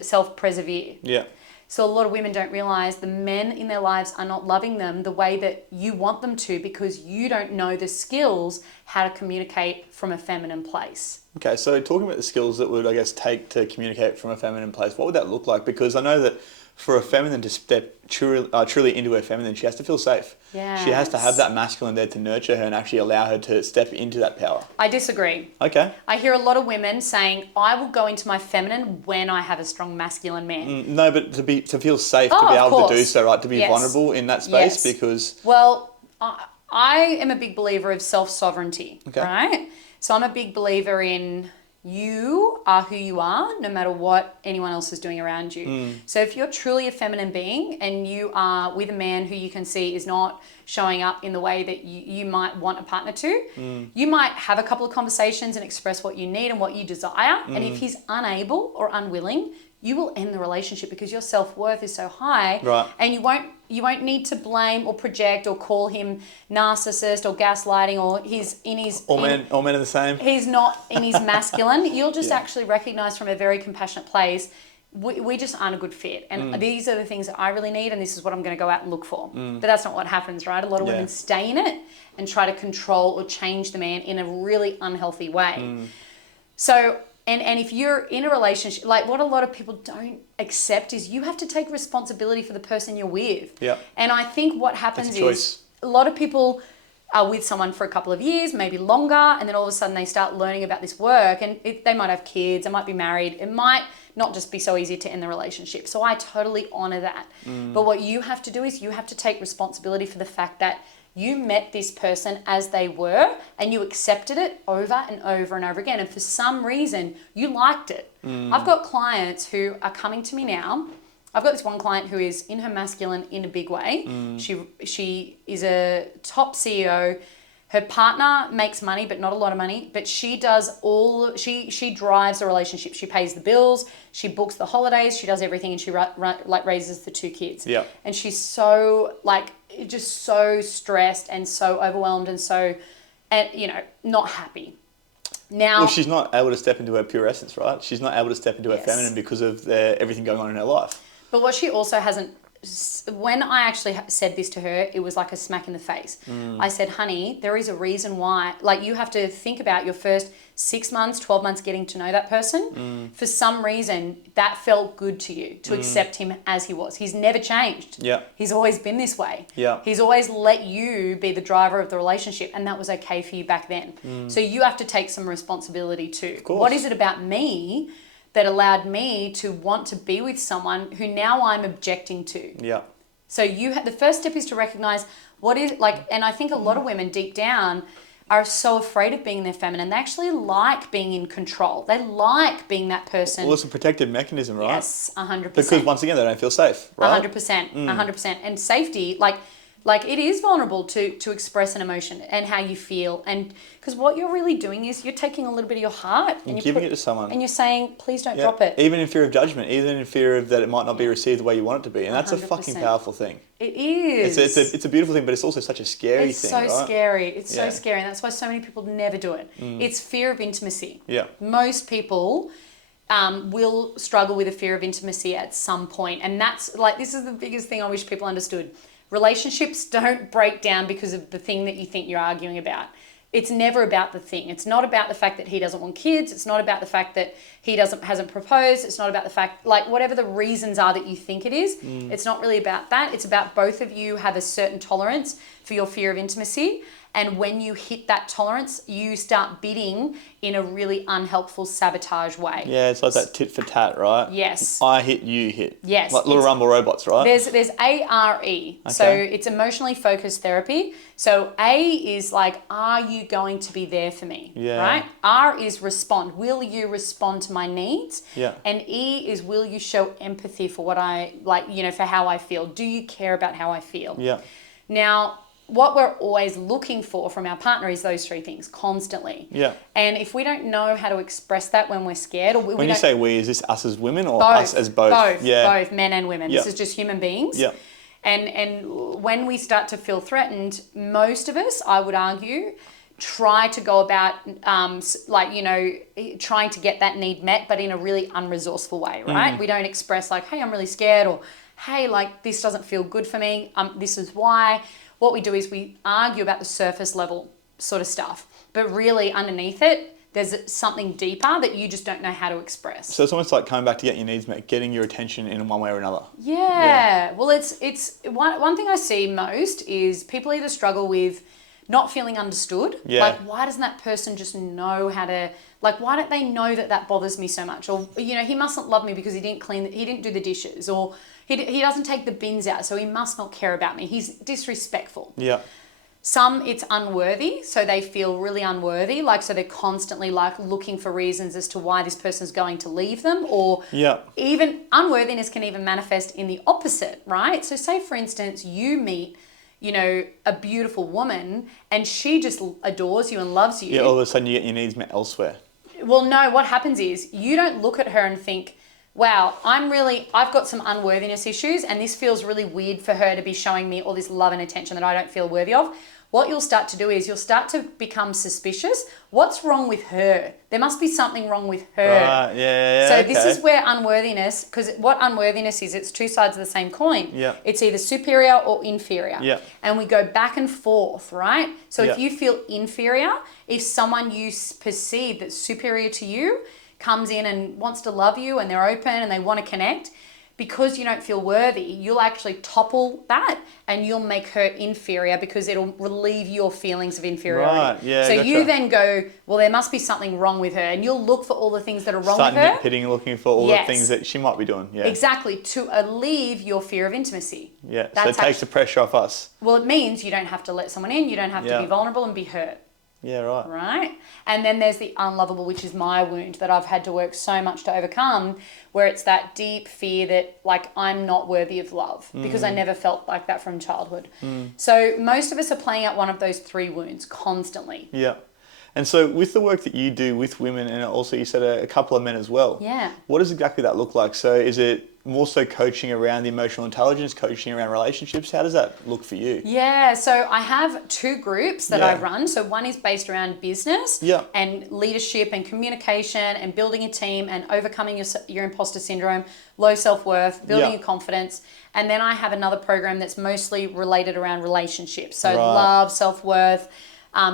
self-persevere. Yeah. So a lot of women don't realize the men in their lives are not loving them the way that you want them to, because you don't know the skills how to communicate from a feminine place. Okay, so talking about the skills that would, I guess, take to communicate from a feminine place, what would that look like? Because I know that for a feminine to step truly into her feminine, she has to feel safe. Yes. She has to have that masculine there to nurture her and actually allow her to step into that power. I disagree. Okay. I hear a lot of women saying, I will go into my feminine when I have a strong masculine man. No, but to feel safe, to be able to do so, right? To be vulnerable in that space, because... Well, I am a big believer of self-sovereignty, right? So I'm a big believer in you are who you are, no matter what anyone else is doing around you. So if you're truly a feminine being and you are with a man who you can see is not showing up in the way that you might want a partner to, you might have a couple of conversations and express what you need and what you desire. And if he's unable or unwilling, you will end the relationship because your self-worth is so high, right? And you won't need to blame or project or call him narcissist or gaslighting or all men are the same. He's not in his masculine. You'll just actually recognize from a very compassionate place, we just aren't a good fit. And these are the things that I really need, and this is what I'm going to go out and look for. But that's not what happens, right? A lot of women stay in it and try to control or change the man in a really unhealthy way. So... And if you're in a relationship, like what a lot of people don't accept is you have to take responsibility for the person you're with. Yeah. And I think what happens is a lot of people are with someone for a couple of years, maybe longer, and then all of a sudden they start learning about this work, and they might have kids, they might be married, it might not just be so easy to end the relationship. So I totally honor that. But what you have to do is you have to take responsibility for the fact that you met this person as they were and you accepted it over and over and over again. And for some reason, you liked it. I've got clients who are coming to me now. I've got this one client who is in her masculine in a big way. She is a top CEO. Her partner makes money, but not a lot of money. But she does she drives the relationship. She pays the bills. She books the holidays. She does everything, and she raises the 2 kids. Yeah. And she's so just so stressed and so overwhelmed and so, not happy. Now, well, she's not able to step into her pure essence, right? She's not able to step into her feminine because of everything going on in her life. But what she also hasn't when I actually said this to her, it was like a smack in the face. I said, honey, there is a reason why, like, you have to think about your first 6 months, 12 months getting to know that person. For some reason, that felt good to you, to accept him as he was. He's never changed. Yeah. He's always been this way. Yeah. He's always let you be the driver of the relationship, and that was okay for you back then. So you have to take some responsibility too. Of course. What is it about me that allowed me to want to be with someone who now I'm objecting to? Yeah. So the first step is to recognize what is, like, and I think a lot of women deep down are so afraid of being their feminine. They actually like being in control. They like being that person. Well, it's a protective mechanism, right? Yes, 100%. Because once again, they don't feel safe, right? 100%, 100%. And safety, like it is vulnerable to express an emotion and how you feel. And because what you're really doing is you're taking a little bit of your heart and giving it to someone. And you're saying, please don't drop it. Even in fear of judgment, even in fear of that it might not be received the way you want it to be. And that's 100%. A fucking powerful thing. It is. It's a beautiful thing, but it's also such a scary thing, right? It's so scary. It's so scary. And that's why so many people never do it. It's fear of intimacy. Yeah. Most people will struggle with a fear of intimacy at some point. And that's, like, this is the biggest thing I wish people understood. Relationships don't break down because of the thing that you think you're arguing about. It's never about the thing. It's not about the fact that he doesn't want kids. It's not about the fact that he hasn't proposed. It's not about the fact, like, whatever the reasons are that you think it is, it's not really about that. It's about both of you have a certain tolerance for your fear of intimacy. And when you hit that tolerance, you start bidding in a really unhelpful sabotage way. Yeah, it's like that tit for tat, right? Yes. I hit, you hit. Yes. Like little rumble robots, right? There's ARE. Okay. So it's emotionally focused therapy. So A is like, are you going to be there for me? Yeah. Right? R is respond. Will you respond to my needs? Yeah. And E is, will you show empathy for what for how I feel? Do you care about how I feel? Yeah. Now, what we're always looking for from our partner is those three things constantly. Yeah. And if we don't know how to express that when we're scared, or when you say we, is this us as women or both, us as both? Both men and women. Yeah. This is just human beings. Yeah. And when we start to feel threatened, most of us, I would argue, try to go about trying to get that need met, but in a really unresourceful way, right? We don't express like, hey, I'm really scared, or hey, like, this doesn't feel good for me. This is why. What we do is we argue about the surface level sort of stuff, but really underneath it, there's something deeper that you just don't know how to express. So it's almost like coming back to get your needs met, getting your attention in one way or another. Yeah. Well, it's one thing I see most is people either struggle with not feeling understood. Yeah. Like, why doesn't that person just know how to, like, why don't they know that bothers me so much? Or, he mustn't love me because he didn't do the dishes, or he doesn't take the bins out, so he must not care about me. He's disrespectful. Yeah. Some, it's unworthy, so they feel really unworthy, like, so they're constantly like looking for reasons as to why this person's going to leave them, or even unworthiness can even manifest in the opposite, right? So say, for instance, you meet, a beautiful woman and she just adores you and loves you. Yeah, all of a sudden you get your needs met elsewhere. Well, no, what happens is you don't look at her and think, wow, I've got some unworthiness issues and this feels really weird for her to be showing me all this love and attention that I don't feel worthy of. What you'll start to do is you'll start to become suspicious. What's wrong with her? There must be something wrong with her. Right, yeah. So this is where unworthiness, because what unworthiness is, it's two sides of the same coin. Yeah. It's either superior or inferior. Yeah. And we go back and forth, right? So if Yeah. you feel inferior, if someone you perceive that's superior to you comes in and wants to love you and they're open and they want to connect, because you don't feel worthy, you'll actually topple that and you'll make her inferior because it'll relieve your feelings of inferiority. Right, yeah, so gotcha. you then go, well, there must be something wrong with her, and you'll look for all the things that are wrong Start with her. nitpicking, looking for all the things that she might be doing. Yeah. Exactly, to alleviate your fear of intimacy. Yeah, so it takes the pressure off us. Well, it means you don't have to let someone in, you don't have to be vulnerable and be hurt. Yeah, right. Right? And then there's the unlovable, which is my wound that I've had to work so much to overcome, where it's that deep fear that, like, I'm not worthy of love because I never felt like that from childhood. So most of us are playing out one of those three wounds constantly. Yeah. And so with the work that you do with women, and also you said a couple of men as well. Yeah. What does exactly that look like? So is it more so coaching around the emotional intelligence, coaching around relationships? How does that look for you? Yeah, so I have 2 groups that Yeah. I run. So one is based around business Yeah. and leadership and communication and building a team and overcoming your imposter syndrome, low self-worth, building Yeah. your confidence. And then I have another program that's mostly related around relationships. So Right. love, self-worth,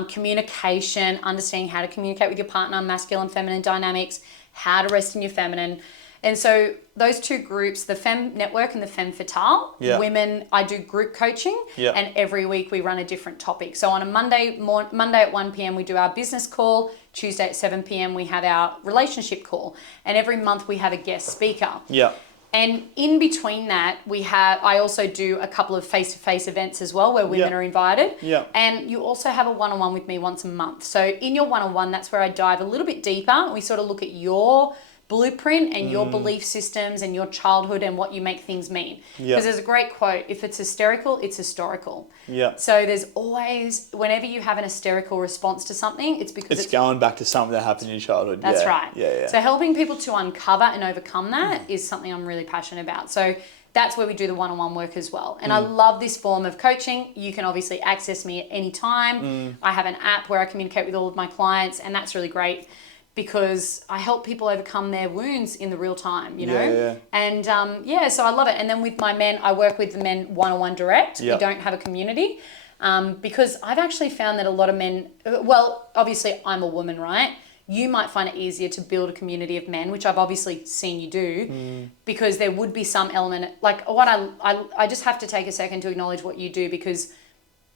communication, understanding how to communicate with your partner, masculine, feminine dynamics, how to rest in your feminine. And so those 2 groups, the Femme Network and the Femme Fatale, Yeah. women, I do group coaching, Yeah. and every week we run a different topic. So on a Monday at 1 p.m. we do our business call, Tuesday at 7 p.m. we have our relationship call, and every month we have a guest speaker. Yeah. And in between that, I also do a couple of face-to-face events as well where women Yeah. are invited. Yeah. And you also have a one-on-one with me once a month. So in your one-on-one, that's where I dive a little bit deeper. We sort of look at your blueprint and your belief systems and your childhood and what you make things mean. Yeah. Because there's a great quote, if it's hysterical, it's historical. Yeah. So there's always, whenever you have an hysterical response to something, it's because It's going back to something that happened in your childhood. that's Yeah. right. Yeah. So helping people to uncover and overcome that is something I'm really passionate about. So that's where we do the one-on-one work as well. And I love this form of coaching. You can obviously access me at any time. I have an app where I communicate with all of my clients, and that's really great because I help people overcome their wounds in the real time, you know? Yeah. And so I love it. And then with my men, I work with the men one-on-one direct. Yeah. We don't have a community. Because I've actually found that a lot of men, well, obviously I'm a woman, right? You might find it easier to build a community of men, which I've obviously seen you do, because there would be some element, like what I just have to take a second to acknowledge what you do, because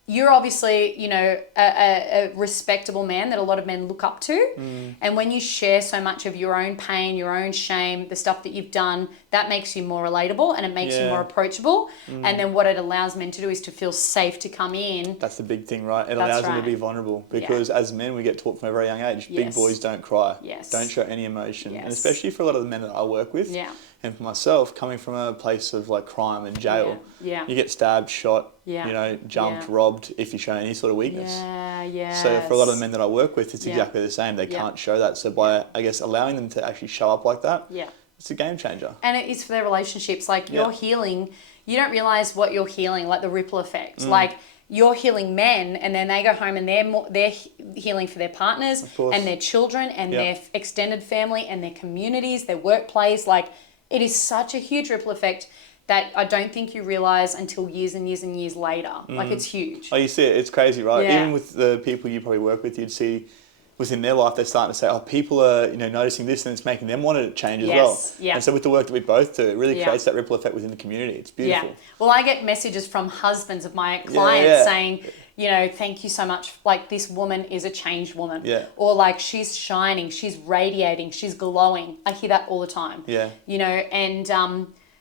you're obviously, you know, a respectable man that a lot of men look up to. And when you share so much of your own pain, your own shame, the stuff that you've done, that makes you more relatable and it makes you more approachable. And then what it allows men to do is to feel safe to come in. That's the big thing, right? It That's allows them to right. be vulnerable because as men, we get taught from a very young age, big Yes. boys don't cry, Yes. don't show any emotion. And Yes. especially for a lot of the men that I work with, Yeah. and for myself, coming from a place of like crime and jail, Yeah. you get stabbed, shot, Yeah. you know, jumped, Yeah. robbed if you show any sort of weakness. Yeah. So for a lot of the men that I work with, it's Yeah. exactly the same. They Yeah. can't show that. So by, I guess, allowing them to actually show up like that, Yeah. it's a game changer. And it is for their relationships. Like you're Yeah. healing, you don't realize what you're healing, like the ripple effect. Like you're healing men, and then they go home and they're healing for their partners course. and their children and Yeah. their extended family and their communities, their workplace. Like it is such a huge ripple effect that I don't think you realize until years and years and years later. Like it's huge. Oh, you see it. It's crazy, right? Yeah. Even with the people you probably work with, you'd see within their life, they're starting to say, oh, people are, you know, noticing this and it's making them want to change as well. Yeah. And so with the work that we both do, it really Yeah. creates that ripple effect within the community. It's beautiful. Yeah. Well, I get messages from husbands of my clients yeah. saying, you know, thank you so much. Like this woman is a changed woman. Yeah. Or like she's shining, she's radiating, she's glowing. I hear that all the time. Yeah. You know, and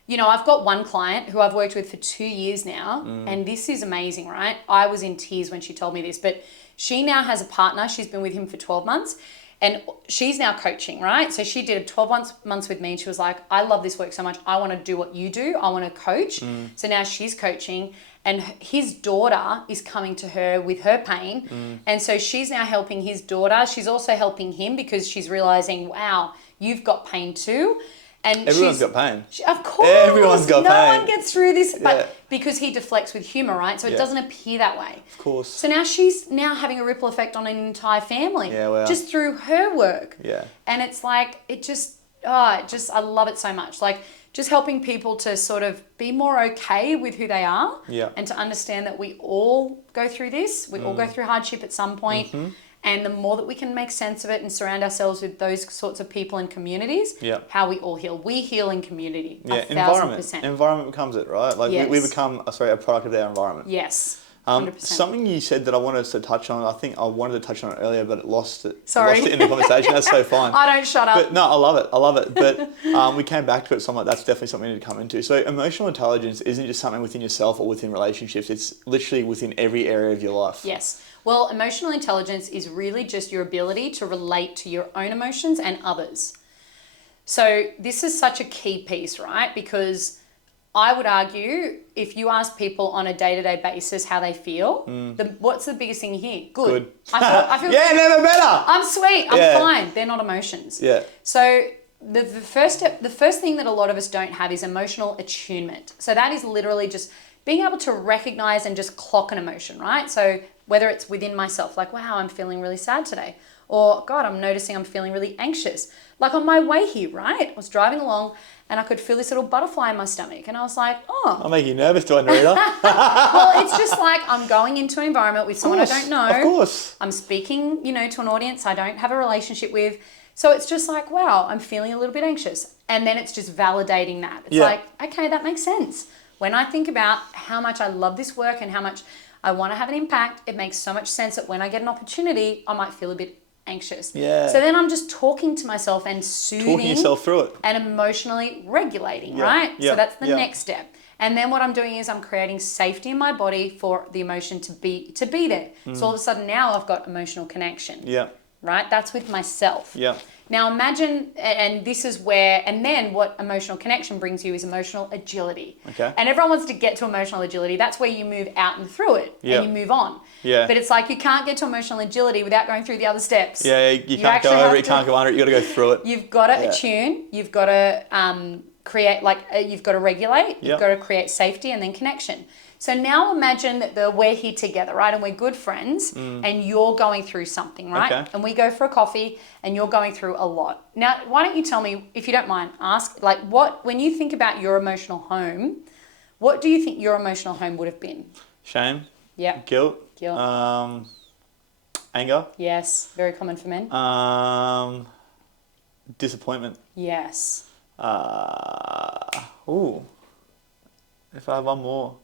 you know, I've got one client who I've worked with for 2 years now, and this is amazing, right? I was in tears when she told me this, but she now has a partner. She's been with him for 12 months. And she's now coaching, right? So she did 12 months with me and she was like, I love this work so much. I want to do what you do. I want to coach. So now she's coaching and his daughter is coming to her with her pain. And so she's now helping his daughter. She's also helping him because she's realizing, wow, you've got pain too. And Everyone's got pain. Of course. Everyone's got no pain. one gets through this. But Yeah. because he deflects with humor, right? So it Yeah. doesn't appear that way. Of course. So now she's now having a ripple effect on an entire family. Yeah, wow. Just through her work. Yeah. And it's like, I love it so much. Like just helping people to sort of be more okay with who they are. Yeah. And to understand that we all go through this. We all go through hardship at some point. Mm-hmm. And the more that we can make sense of it and surround ourselves with those sorts of people and communities, Yeah. how we all heal. We heal in community. Yeah, 1,000%. environment becomes it, right? Like we Yes. become, a product of our environment. Yes. 100%. Something you said that I wanted to touch on, I think I wanted to touch on it earlier, but lost it in the conversation. That's so fine. I don't shut up. But no, I love it. But we came back to it, so I'm like, that's definitely something we need to come into. So emotional intelligence isn't just something within yourself or within relationships. It's literally within every area of your life. Yes. Well, emotional intelligence is really just your ability to relate to your own emotions and others. So this is such a key piece, right? Because I would argue if you ask people on a day-to-day basis how they feel, what's the biggest thing you hear? Good. I feel yeah, good. never better. I'm sweet. I'm fine. They're not emotions. Yeah. So the first thing that a lot of us don't have is emotional attunement. So that is literally just being able to recognize and just clock an emotion, right? So whether it's within myself, like, wow, I'm feeling really sad today. Or, God, I'm noticing I'm feeling really anxious. Like on my way here, right? I was driving along and I could feel this little butterfly in my stomach. And I was like, oh. I'll make you nervous, do I, Nerida? Well, it's just like I'm going into an environment with someone I don't know. Of course. I'm speaking, to an audience I don't have a relationship with. So it's just like, wow, I'm feeling a little bit anxious. And then it's just validating that. It's like, okay, that makes sense. When I think about how much I love this work and how much I want to have an impact, it makes so much sense that when I get an opportunity, I might feel a bit anxious. Yeah. So then I'm just talking to myself and soothing. Talking yourself through it. And emotionally regulating, right? Yeah. So that's the next step. And then what I'm doing is I'm creating safety in my body for the emotion to be there. So all of a sudden now I've got emotional connection. Yeah. Right? That's with myself. Yeah. Now imagine, and this is where, and then what emotional connection brings you is emotional agility. Okay. And everyone wants to get to emotional agility. That's where you move out and through it and you move on. Yeah. But it's like you can't get to emotional agility without going through the other steps. Yeah, you can't go over it, you can't go under it, you got to go through it. You've got to attune, you've got to create, you've got to regulate, you've got to create safety and then connection. So now imagine that we're here together, right? And we're good friends and you're going through something, right? Okay. And we go for a coffee and you're going through a lot. Now, why don't you tell me, if you don't mind, when you think about your emotional home, what do you think your emotional home would have been? Shame. Yeah. Guilt. Anger. Yes. Very common for men. Disappointment. Yes. If I have one more.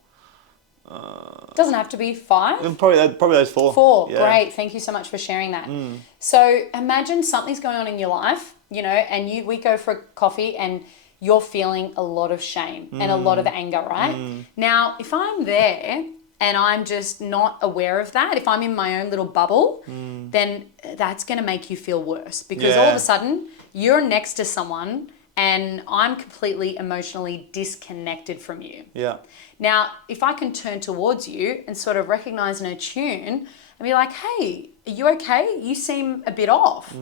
Doesn't have to be 5. Probably those 4. 4, yeah. Great. Thank you so much for sharing that. So imagine something's going on in your life, and we go for a coffee and you're feeling a lot of shame and a lot of anger, right? Now, if I'm there and I'm just not aware of that, if I'm in my own little bubble, then that's going to make you feel worse because all of a sudden you're next to someone and I'm completely emotionally disconnected from you. Yeah. Now, if I can turn towards you and sort of recognize and attune and be like, hey, are you okay? You seem a bit off.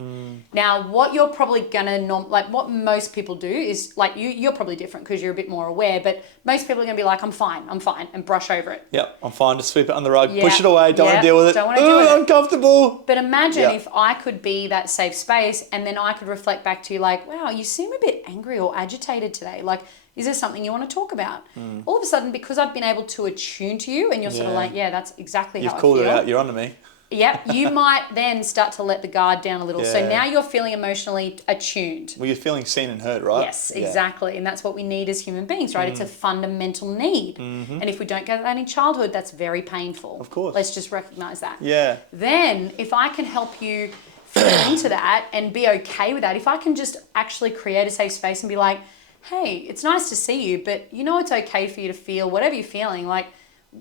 Now, what you're probably going to, what most people do is, you're probably different because you're a bit more aware, but most people are going to be like, I'm fine, and brush over it. Yep, I'm fine, just sweep it on the rug, push it away, don't want to deal with it. Don't want to deal with it. Uncomfortable. But imagine if I could be that safe space and then I could reflect back to you like, wow, you seem a bit angry or agitated today. Like, is there something you want to talk about? All of a sudden, because I've been able to attune to you and you're sort of like, yeah, that's exactly how I feel. You've called it out, you're onto me. Yep, you might then start to let the guard down a little. Yeah. So now you're feeling emotionally attuned. Well, you're feeling seen and heard, right? Yes, exactly. And that's what we need as human beings, right? It's a fundamental need. And if we don't get that in childhood, that's very painful. Of course. Let's just recognize that. Yeah. Then if I can help you fit into that and be okay with that, if I can just actually create a safe space and be like, hey, it's nice to see you, but it's okay for you to feel whatever you're feeling. Like,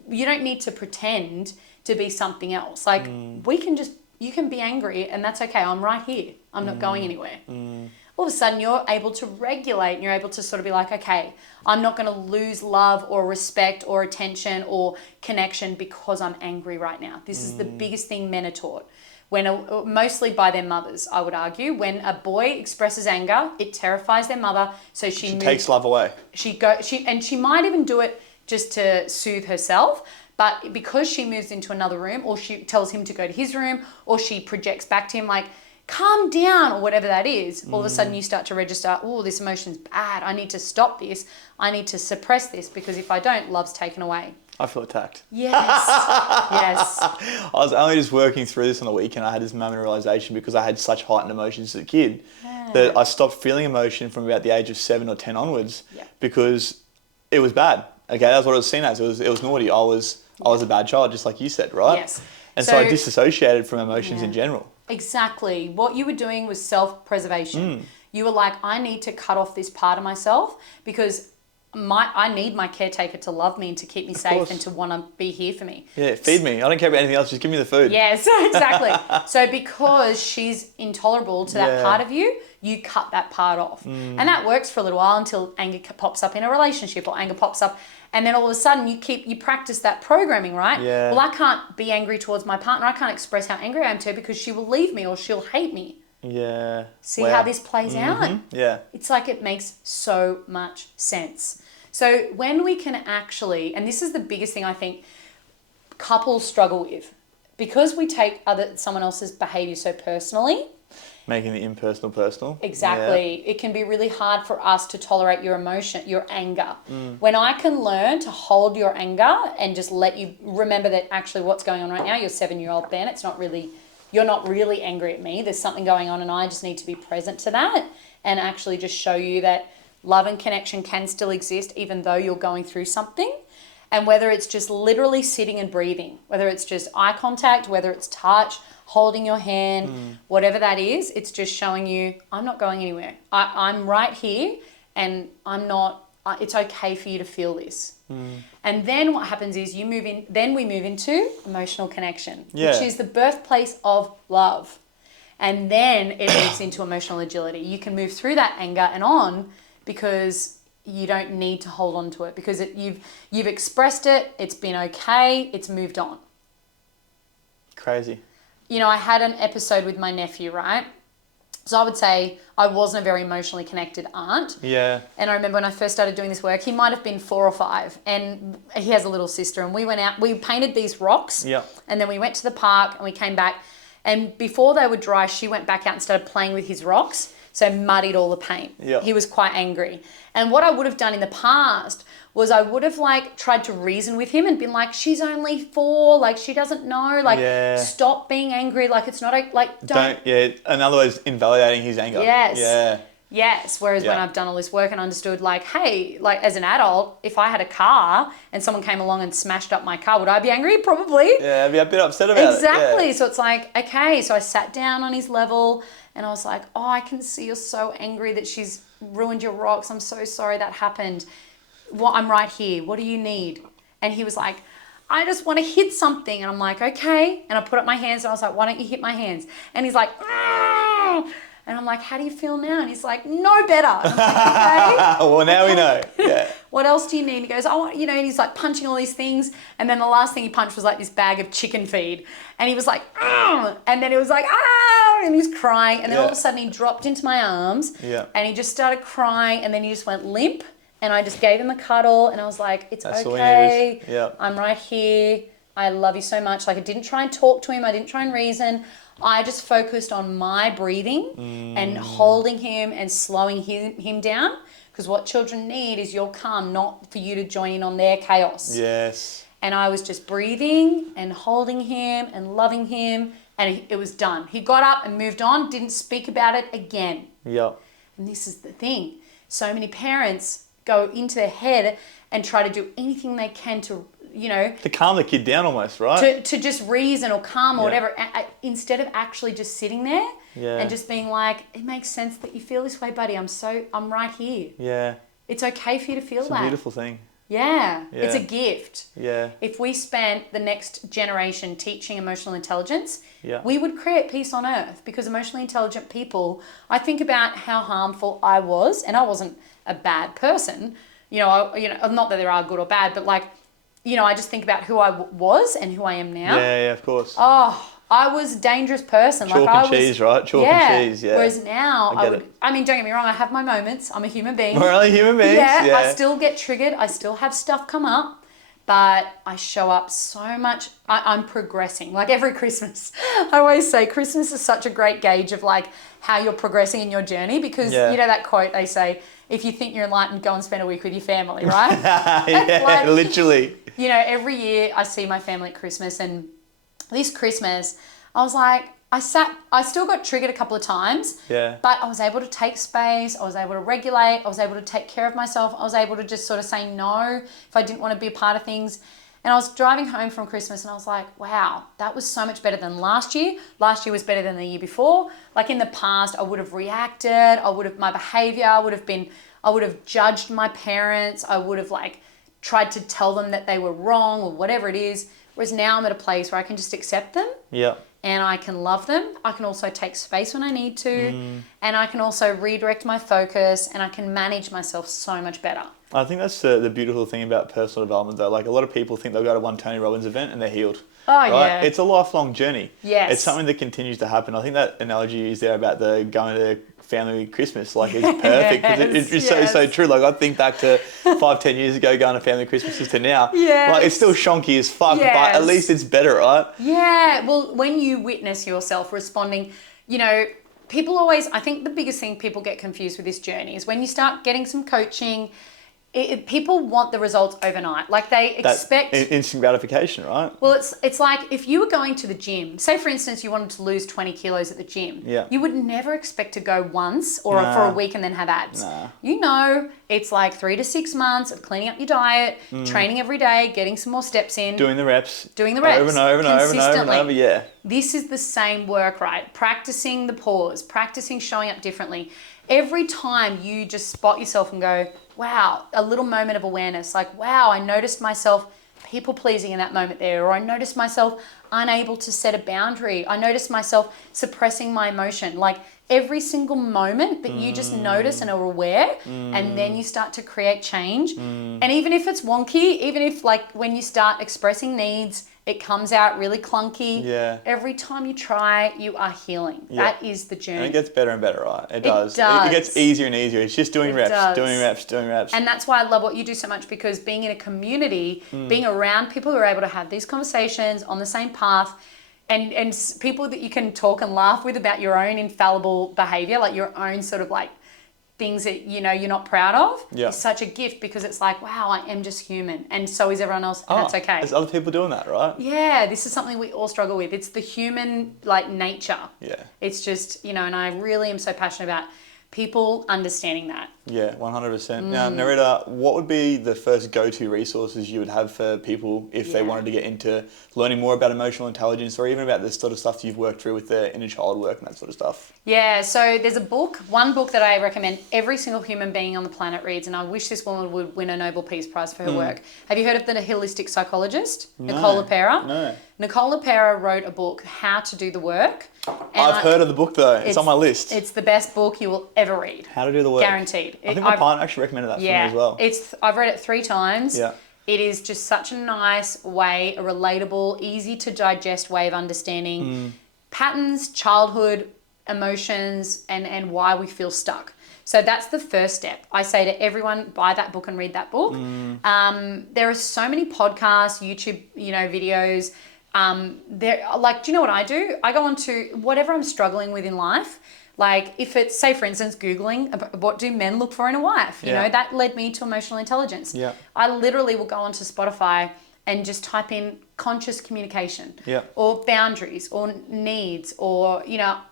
you don't need to pretend to be something else. Like, you can be angry and that's okay. I'm right here. I'm not going anywhere. All of a sudden you're able to regulate and you're able to sort of be like, okay, I'm not going to lose love or respect or attention or connection because I'm angry right now. This is the biggest thing men are taught. Mostly by their mothers, I would argue. When a boy expresses anger, it terrifies their mother. So she takes love away. She might even do it just to soothe herself. But because she moves into another room or she tells him to go to his room or she projects back to him like, calm down or whatever that is, all of a sudden you start to register, oh, this emotion's bad. I need to stop this. I need to suppress this because if I don't, love's taken away. I feel attacked. Yes. Yes. I was only just working through this on the weekend. I had this moment of realization because I had such heightened emotions as a kid that I stopped feeling emotion from about the age of 7 or 10 onwards because it was bad. Okay, that's what it was seen as. It was naughty. I was a bad child, just like you said, right? Yes. And so I disassociated from emotions in general. Exactly. What you were doing was self-preservation. You were like, I need to cut off this part of myself because I need my caretaker to love me and to keep me safe course. and to want to be here for me. Yeah, feed me. I don't care about anything else. Just give me the food. Yes, exactly. So because she's intolerable to that part of you, you cut that part off. And that works for a little while until anger pops up in a relationship or anger pops up. And then all of a sudden you practice that programming, right? Yeah. Well, I can't be angry towards my partner. I can't express how angry I am to her because she will leave me or she'll hate me. Yeah. See how this plays out? Yeah. It's like it makes so much sense. So when we can actually, and this is the biggest thing I think couples struggle with, because we take someone else's behavior so personally. Making the impersonal personal. Exactly. Yeah. It can be really hard for us to tolerate your emotion, your anger. When I can learn to hold your anger and just let you remember that actually what's going on right now, you're 7-year-old Ben, you're not really angry at me. There's something going on and I just need to be present to that and actually just show you that love and connection can still exist even though you're going through something. And whether it's just literally sitting and breathing, whether it's just eye contact, whether it's touch, holding your hand, whatever that is, it's just showing you, I'm not going anywhere. I'm right here and it's okay for you to feel this. And then what happens is we move into emotional connection, which is the birthplace of love. And then it moves into emotional agility. You can move through that anger and on because you don't need to hold on to it because you've expressed it, it's been okay, it's moved on. Crazy. I had an episode with my nephew, right? So I would say I wasn't a very emotionally connected aunt. Yeah. And I remember when I first started doing this work, he might have been 4 or 5 and he has a little sister and we went out, we painted these rocks. Yeah. And then we went to the park and we came back and before they were dry, she went back out and started playing with his rocks. So muddied all the paint. Yeah. He was quite angry. And what I would have done in the past was I would have tried to reason with him and been like, she's only 4, she doesn't know, stop being angry, it's not don't. Yeah, in other words, invalidating his anger. Yes. Yeah. Yes, whereas when I've done all this work and understood hey, as an adult, if I had a car and someone came along and smashed up my car, would I be angry? Probably. Yeah, I'd be a bit upset about it. Exactly. Yeah. So it's okay. So I sat down on his level and I was like, oh, I can see you're so angry that she's ruined your rocks. I'm so sorry that happened. I'm right here. What do you need? And he was like, I just want to hit something. And I'm like, okay. And I put up my hands and I was like, why don't you hit my hands? And he's like, "Argh!" And I'm like, how do you feel now? And he's like, no better. And I'm like, okay. Well, now we know. Yeah. What else do you need? He goes, and he's punching all these things. And then the last thing he punched was this bag of chicken feed. And he was like, "Argh!" And then it was like, ah, and he was crying. And then all of a sudden he dropped into my arms and he just started crying. And then he just went limp. And I just gave him a cuddle and I was like, it's okay. Yeah. I'm right here. I love you so much. I didn't try and talk to him. I didn't try and reason. I just focused on my breathing and holding him and slowing him down. Because what children need is your calm, not for you to join in on their chaos. Yes. And I was just breathing and holding him and loving him. And it was done. He got up and moved on, didn't speak about it again. Yep. And this is the thing. So many parents go into their head and try to do anything they can to, to calm the kid down almost, right? To just reason or calm or whatever, instead of actually just sitting there and just being like, it makes sense that you feel this way, buddy. I'm right here. Yeah. It's okay for you to feel that. It's a beautiful thing. Yeah. It's a gift. Yeah. If we spent the next generation teaching emotional intelligence, yeah, we would create peace on earth, because emotionally intelligent people, I think about how harmful I was, and I wasn't a bad person, not that there are good or bad, but I just think about who I was and who I am now. Yeah, of course. Oh, I was a dangerous person. Chalk and cheese, right? Chalk and cheese, yeah. Whereas now, don't get me wrong, I have my moments. I'm a human being. We're only human beings. Yeah, I still get triggered. I still have stuff come up, but I show up so much. I'm progressing. Every Christmas, I always say Christmas is such a great gauge of how you're progressing in your journey, because that quote they say, if you think you're enlightened, go and spend a week with your family, right? Yeah, literally. Every year I see my family at Christmas, and this Christmas I was like, I still got triggered a couple of times, but I was able to take space, I was able to regulate, I was able to take care of myself, I was able to just sort of say no if I didn't want to be a part of things. And I was driving home from Christmas and I was like, wow, that was so much better than last year. Last year was better than the year before. In the past, I would have reacted, my behavior would have been, I would have judged my parents. I would have like tried to tell them that they were wrong or whatever it is. Whereas now I'm at a place where I can just accept them. Yeah. And I can love them. I can also take space when I need to. And I can also redirect my focus, and I can manage myself so much better. I think that's the beautiful thing about personal development, though. Like, a lot of people think they'll go to one Tony Robbins event and they're healed. Oh, right? yeah. It's a lifelong journey. Yes. It's something that continues to happen. I think that analogy you used there about the going to family Christmas, like, is perfect. Cause it's just so true. Like, I think back to 5-10 years ago going to family Christmases to now. Yes. Like, it's still shonky as fuck, but at least it's better, right? Yeah. Well, when you witness yourself responding, you know, people always, I think the biggest thing people get confused with this journey is when you start getting some coaching, people want the results overnight. Like, they expect instant gratification, right? Well, it's like if you were going to the gym, say for instance you wanted to lose 20 kilos at the gym, you would never expect to go once or for a week and then have abs. You know, it's like 3 to 6 months of cleaning up your diet, training every day, getting some more steps in. Doing the reps. Over and over and over, yeah. This is the same work, right? Practicing the pause, practicing showing up differently. Every time you just spot yourself and go, wow, a little moment of awareness, like, wow, I noticed myself people pleasing in that moment there, or I noticed myself unable to set a boundary. I noticed myself suppressing my emotion. Like, every single moment that you just notice and are aware, and then you start to create change. And even if it's wonky, even if like when you start expressing needs, it comes out really clunky. Yeah. Every time you try, you are healing. Yeah. That is the journey. And it gets better and better, right? It does. It does. gets easier and easier. It's just doing reps, doing reps. And that's why I love what you do so much, because being in a community, being around people who are able to have these conversations on the same path, and people that you can talk and laugh with about your own infallible behavior, like your own sort of like things that, you know, you're not proud of, is such a gift, because it's like, wow, I am just human, and so is everyone else, and that's okay. There's other people doing that, right? Yeah, this is something we all struggle with. It's the human, like, nature. Yeah. It's just, you know, and I really am so passionate about people understanding that. Yeah, 100%. Now, Nerida, what would be the first go-to resources you would have for people if they wanted to get into learning more about emotional intelligence, or even about the sort of stuff you've worked through with the inner child work and that sort of stuff? Yeah, so there's one book that I recommend every single human being on the planet reads, and I wish this woman would win a Nobel Peace Prize for her work. Have you heard of the holistic psychologist, Nicole LePera? No. Nicole LePera wrote a book, How to Do the Work. I've heard of the book, though. It's on my list. It's the best book you will ever read. How to Do the Work. Guaranteed. I think my partner actually recommended that for me as well. I've read it 3 times. Yeah. It is just such a nice way, a relatable, easy to digest way of understanding patterns, childhood, emotions, and why we feel stuck. So that's the first step. I say to everyone, buy that book and read that book. There are so many podcasts, YouTube, videos. Do you know what I do? I go on to whatever I'm struggling with in life. Like, if it's, say for instance, Googling what do men look for in a wife, you know, that led me to emotional intelligence. Yeah. I literally will go onto Spotify and just type in conscious communication, or boundaries, or needs, or,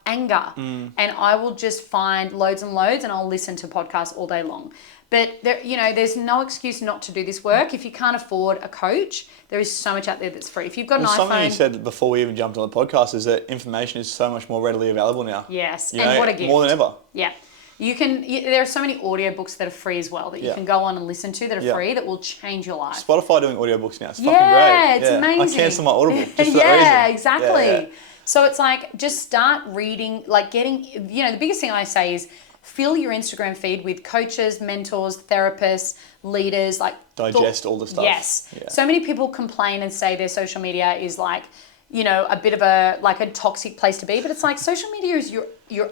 anger. And I will just find loads and loads, and I'll listen to podcasts all day long. But there's no excuse not to do this work. If you can't afford a coach, there is so much out there that's free. If you've got an iPhone... Something you said before we even jumped on the podcast is that information is so much more readily available now. Yes, and what a gift. More than ever. Yeah. There are so many audiobooks that are free as well that you can go on and listen to that are free that will change your life. Spotify doing audiobooks now. It's fucking great. Yeah, it's amazing. I cancel my Audible just for that reason. Yeah, exactly. So it's like, just start reading, like getting, the biggest thing I say is fill your Instagram feed with coaches, mentors, therapists, leaders, like... Digest all the stuff. Yes. Yeah. So many people complain and say their social media is like, a bit of a toxic place to be, but it's like social media is your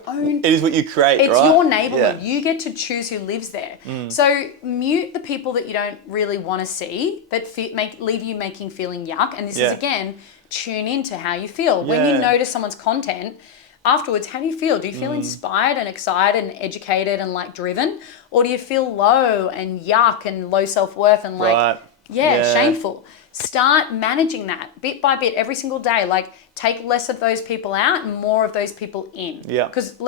own... It is what you create, It's right? your neighborhood. Yeah. You get to choose who lives there. So mute the people that you don't really want to see, that leave you feeling yuck. And this is, again, tune into how you feel. When you notice someone's content, afterwards, how do you feel? Do you feel inspired and excited and educated and driven? Or do you feel low and yuck and low self-worth and shameful? Start managing that bit by bit every single day. Take less of those people out and more of those people in. Yeah. Because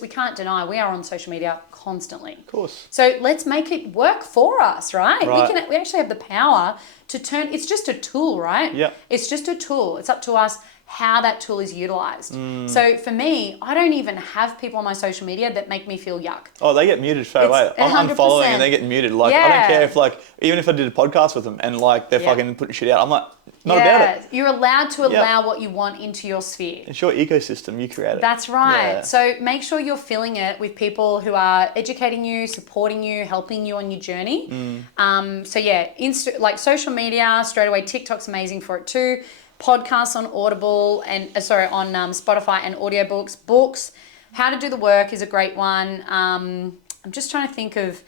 we can't deny we are on social media constantly. Of course. So let's make it work for us, right? We actually have the power to turn, it's just a tool, right? Yeah. It's just a tool. It's up to us how that tool is utilized. So for me, I don't even have people on my social media that make me feel yuck. Oh, they get muted straight away. I'm unfollowing and they get muted. Like, I don't care if, like, even if I did a podcast with them and, like, they're fucking putting shit out, I'm like, not about it. You're allowed to allow what you want into your sphere. It's your ecosystem. You create it. That's right. So make sure you're filling it with people who are educating you, supporting you, helping you on your journey. So yeah, like social media, straight away, TikTok's amazing for it too. Podcasts on Audible and on Spotify and audiobooks. Books, How to Do the Work is a great one. I'm just trying to think of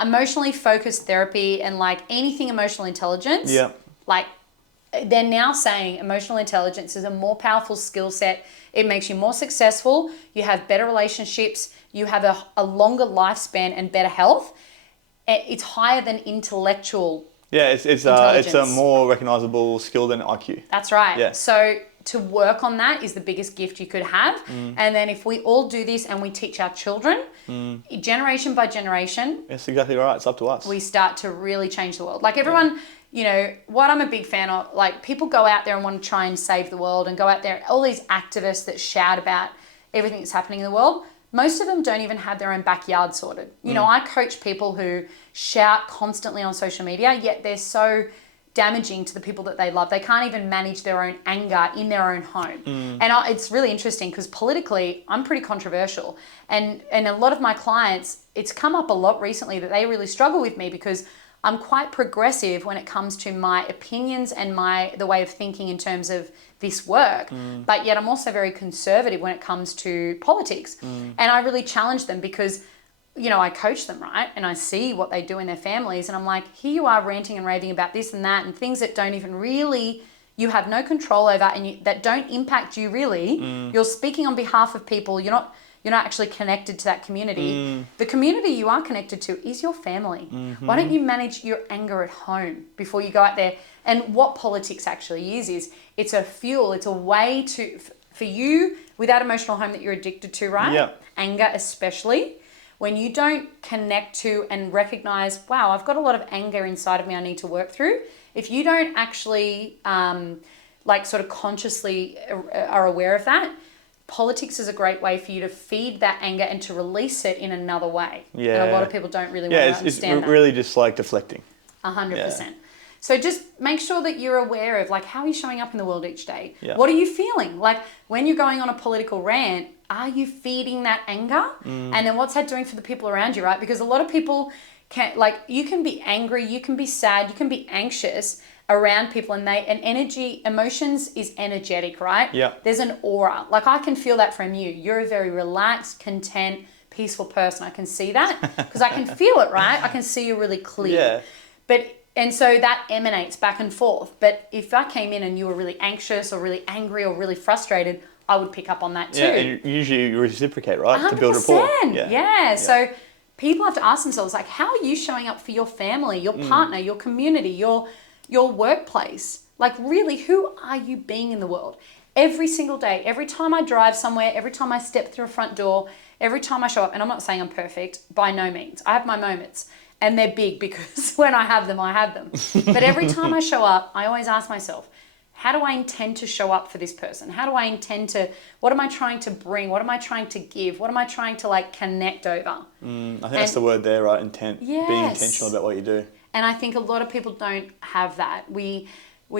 emotionally focused therapy and like anything emotional intelligence. Yeah. Like they're now saying emotional intelligence is a more powerful skill set. It makes you more successful. You have better relationships. You have a longer lifespan and better health. It's higher than intellectual. Yeah, it's a more recognizable skill than IQ. That's right. Yeah. So to work on that is the biggest gift you could have. And then if we all do this and we teach our children, generation by generation. That's exactly right. It's up to us. We start to really change the world. Like everyone, you know, what I'm a big fan of, like people go out there and want to try and save the world and go out there, all these activists that shout about everything that's happening in the world. Most of them don't even have their own backyard sorted. You know, I coach people who shout constantly on social media, yet they're so damaging to the people that they love. They can't even manage their own anger in their own home. And it's really interesting because politically, I'm pretty controversial. And a lot of my clients, it's come up a lot recently that they really struggle with me because I'm quite progressive when it comes to my opinions and the way of thinking in terms of this work, but yet I'm also very conservative when it comes to politics. And I really challenge them because, you know, I coach them, right? And I see what they do in their families and I'm like, here you are ranting and raving about this and that and things that don't even really, you have no control over and that don't impact you really. You're speaking on behalf of people. You're not actually connected to that community. The community you are connected to is your family. Why don't you manage your anger at home before you go out there? And what politics actually is it's a fuel. It's a way for you with that emotional home that you're addicted to, right? Yeah. Anger especially. When you don't connect to and recognize, wow, I've got a lot of anger inside of me I need to work through. If you don't actually sort of consciously are aware of that, politics is a great way for you to feed that anger and to release it in another way. Yeah. And a lot of people don't really want to understand that. It's really just like deflecting. 100%. So just make sure that you're aware of like, how are you showing up in the world each day? Yeah. What are you feeling? Like when you're going on a political rant, are you feeding that anger? And then what's that doing for the people around you, right? Because a lot of people you can be angry, you can be sad, you can be anxious around people and emotions is energetic, right? Yeah. There's an aura. Like I can feel that from you. You're a very relaxed, content, peaceful person. I can see that because I can feel it, right? I can see you really clear. Yeah. And so that emanates back and forth. But if I came in and you were really anxious or really angry or really frustrated, I would pick up on that too. Yeah, and usually you reciprocate, right? 100%. To build rapport. Yeah. So people have to ask themselves, like, how are you showing up for your family, your partner, your community, your workplace? Like, really, who are you being in the world? Every single day, every time I drive somewhere, every time I step through a front door, every time I show up, and I'm not saying I'm perfect, by no means. I have my moments. And they're big because when I have them, I have them. But every time I show up, I always ask myself, how do I intend to show up for this person? How do I intend to, what am I trying to bring? What am I trying to give? What am I trying to like connect over? I think that's the word there, right? Intent. Yes. Being intentional about what you do. And I think a lot of people don't have that. We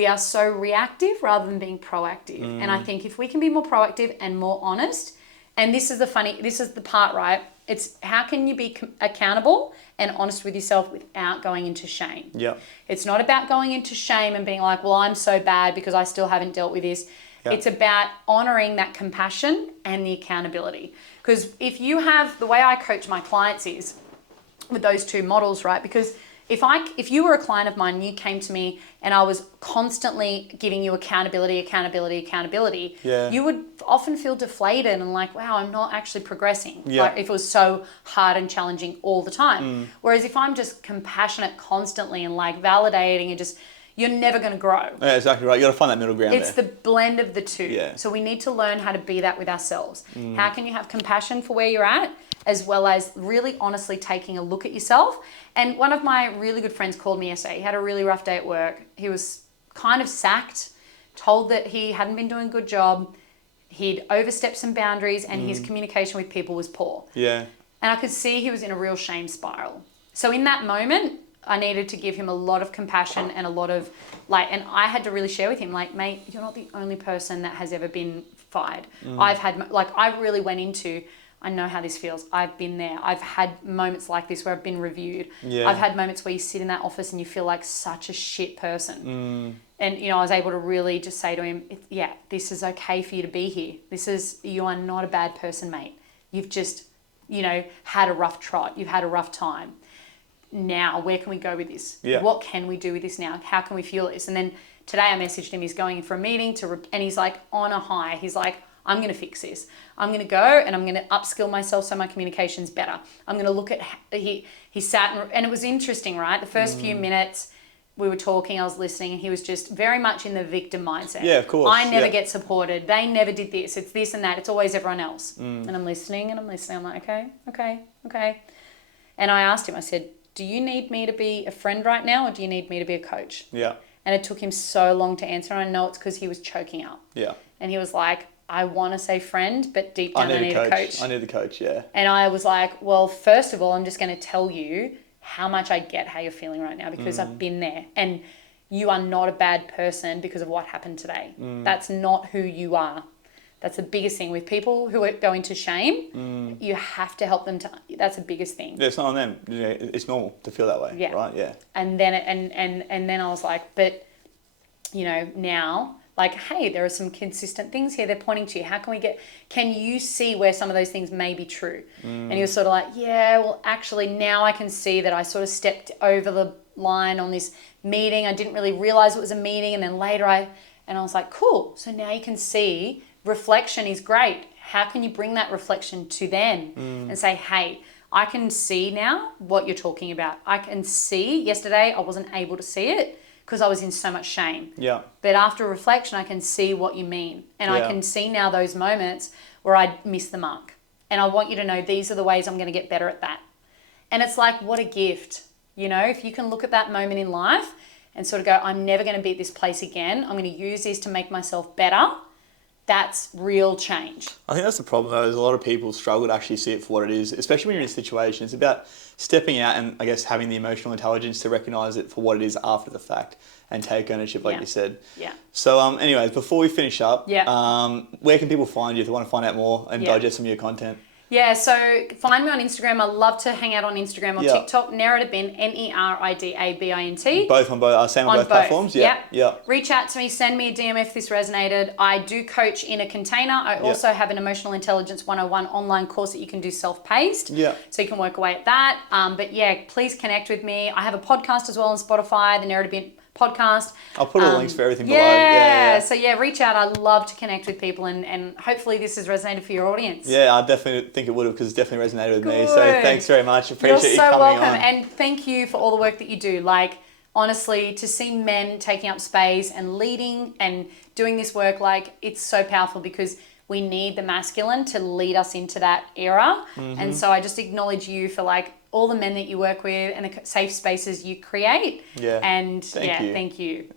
are so reactive rather than being proactive. And I think if we can be more proactive and more honest, and this is the part, right? It's how can you be accountable and honest with yourself without going into shame? Yeah. It's not about going into shame and being like, well, I'm so bad because I still haven't dealt with this. Yep. It's about honoring that compassion and the accountability. Because if you have, the way I coach my clients is with those two models, right? Because if you were a client of mine and you came to me and I was constantly giving you accountability, you would often feel deflated and like, wow, I'm not actually progressing. Yeah. Like if it was so hard and challenging all the time. Whereas if I'm just compassionate constantly and like validating and just, you're never going to grow. Yeah, exactly right. You got to find that middle ground. It's the blend of the two. Yeah. So we need to learn how to be that with ourselves. How can you have compassion for where you're at, as well as really honestly taking a look at yourself? And one of my really good friends called me yesterday. He had a really rough day at work. He was kind of sacked told that he hadn't been doing a good job. He'd overstepped some boundaries and his communication with people was poor. Yeah. And I could see he was in a real shame spiral. So in that moment, I needed to give him a lot of compassion and a lot of and I had to really share with him, like, mate, you're not the only person that has ever been fired. I've had, I really went into, I know how this feels. I've been there. I've had moments like this where I've been reviewed. Yeah. I've had moments where you sit in that office and you feel like such a shit person. And, I was able to really just say to him, this is okay for you to be here. You are not a bad person, mate. You've just, had a rough trot. You've had a rough time. Now, where can we go with this? Yeah. What can we do with this now? How can we fuel this? And then today I messaged him, he's going in for a meeting and he's like on a high. He's like, I'm going to fix this. I'm going to go and I'm going to upskill myself so my communication's better. I'm going to look at, he sat and it was interesting, right? The first few minutes we were talking, I was listening and he was just very much in the victim mindset. Yeah, of course. I never get supported. They never did this. It's this and that. It's always everyone else. And I'm listening. I'm like, okay. And I asked him, I said, do you need me to be a friend right now or do you need me to be a coach? Yeah. And it took him so long to answer. And I know it's because he was choking up. Yeah. And he was like, I want to say friend, but deep down I need a coach. I need the coach, yeah. And I was like, well, first of all, I'm just going to tell you how much I get how you're feeling right now because I've been there. And you are not a bad person because of what happened today. That's not who you are. That's the biggest thing. With people who are going to shame, you have to help them that's the biggest thing. Yeah, it's not on them. It's normal to feel that way, right? Yeah. And then and then I was like, but, now, like, hey, there are some consistent things here. They're pointing to you. How can you see where some of those things may be true? And he was sort of like, yeah, well, actually, now I can see that I sort of stepped over the line on this meeting. I didn't really realize it was a meeting. And then later and I was like, cool. So now you can see reflection is great. How can you bring that reflection to them and say, hey, I can see now what you're talking about. I can see yesterday I wasn't able to see it because I was in so much shame. Yeah. But after reflection, I can see what you mean. And I can see now those moments where I missed the mark. And I want you to know these are the ways I'm going to get better at that. And it's like, what a gift. If you can look at that moment in life and sort of go, I'm never going to be at this place again. I'm going to use this to make myself better. That's real change. I think that's the problem though, is a lot of people struggle to actually see it for what it is, especially when you're in a situation. It's about stepping out and I guess having the emotional intelligence to recognise it for what it is after the fact and take ownership, like you said. Yeah. So anyways, before we finish up, where can people find you if they want to find out more and digest some of your content? Yeah, so find me on Instagram. I love to hang out on Instagram or TikTok. Nerida Bint, Neridabint. Both on both, same on both platforms? Yeah. Reach out to me, send me a DM if this resonated. I do coach in a container. I also have an Emotional Intelligence 101 online course that you can do self-paced. Yeah. So you can work away at that. But please connect with me. I have a podcast as well on Spotify, the Nerida Bint podcast. I'll put all the links for everything below. So reach out. I love to connect with people and hopefully this has resonated for your audience. Yeah, I definitely think it would have because it definitely resonated with me. So thanks very much. Appreciate you coming on. You're so welcome. And thank you for all the work that you do. Like, honestly, to see men taking up space and leading and doing this work, like, it's so powerful because we need the masculine to lead us into that era. And so I just acknowledge you for like all the men that you work with and the safe spaces you create. Yeah. And thank you. Thank you.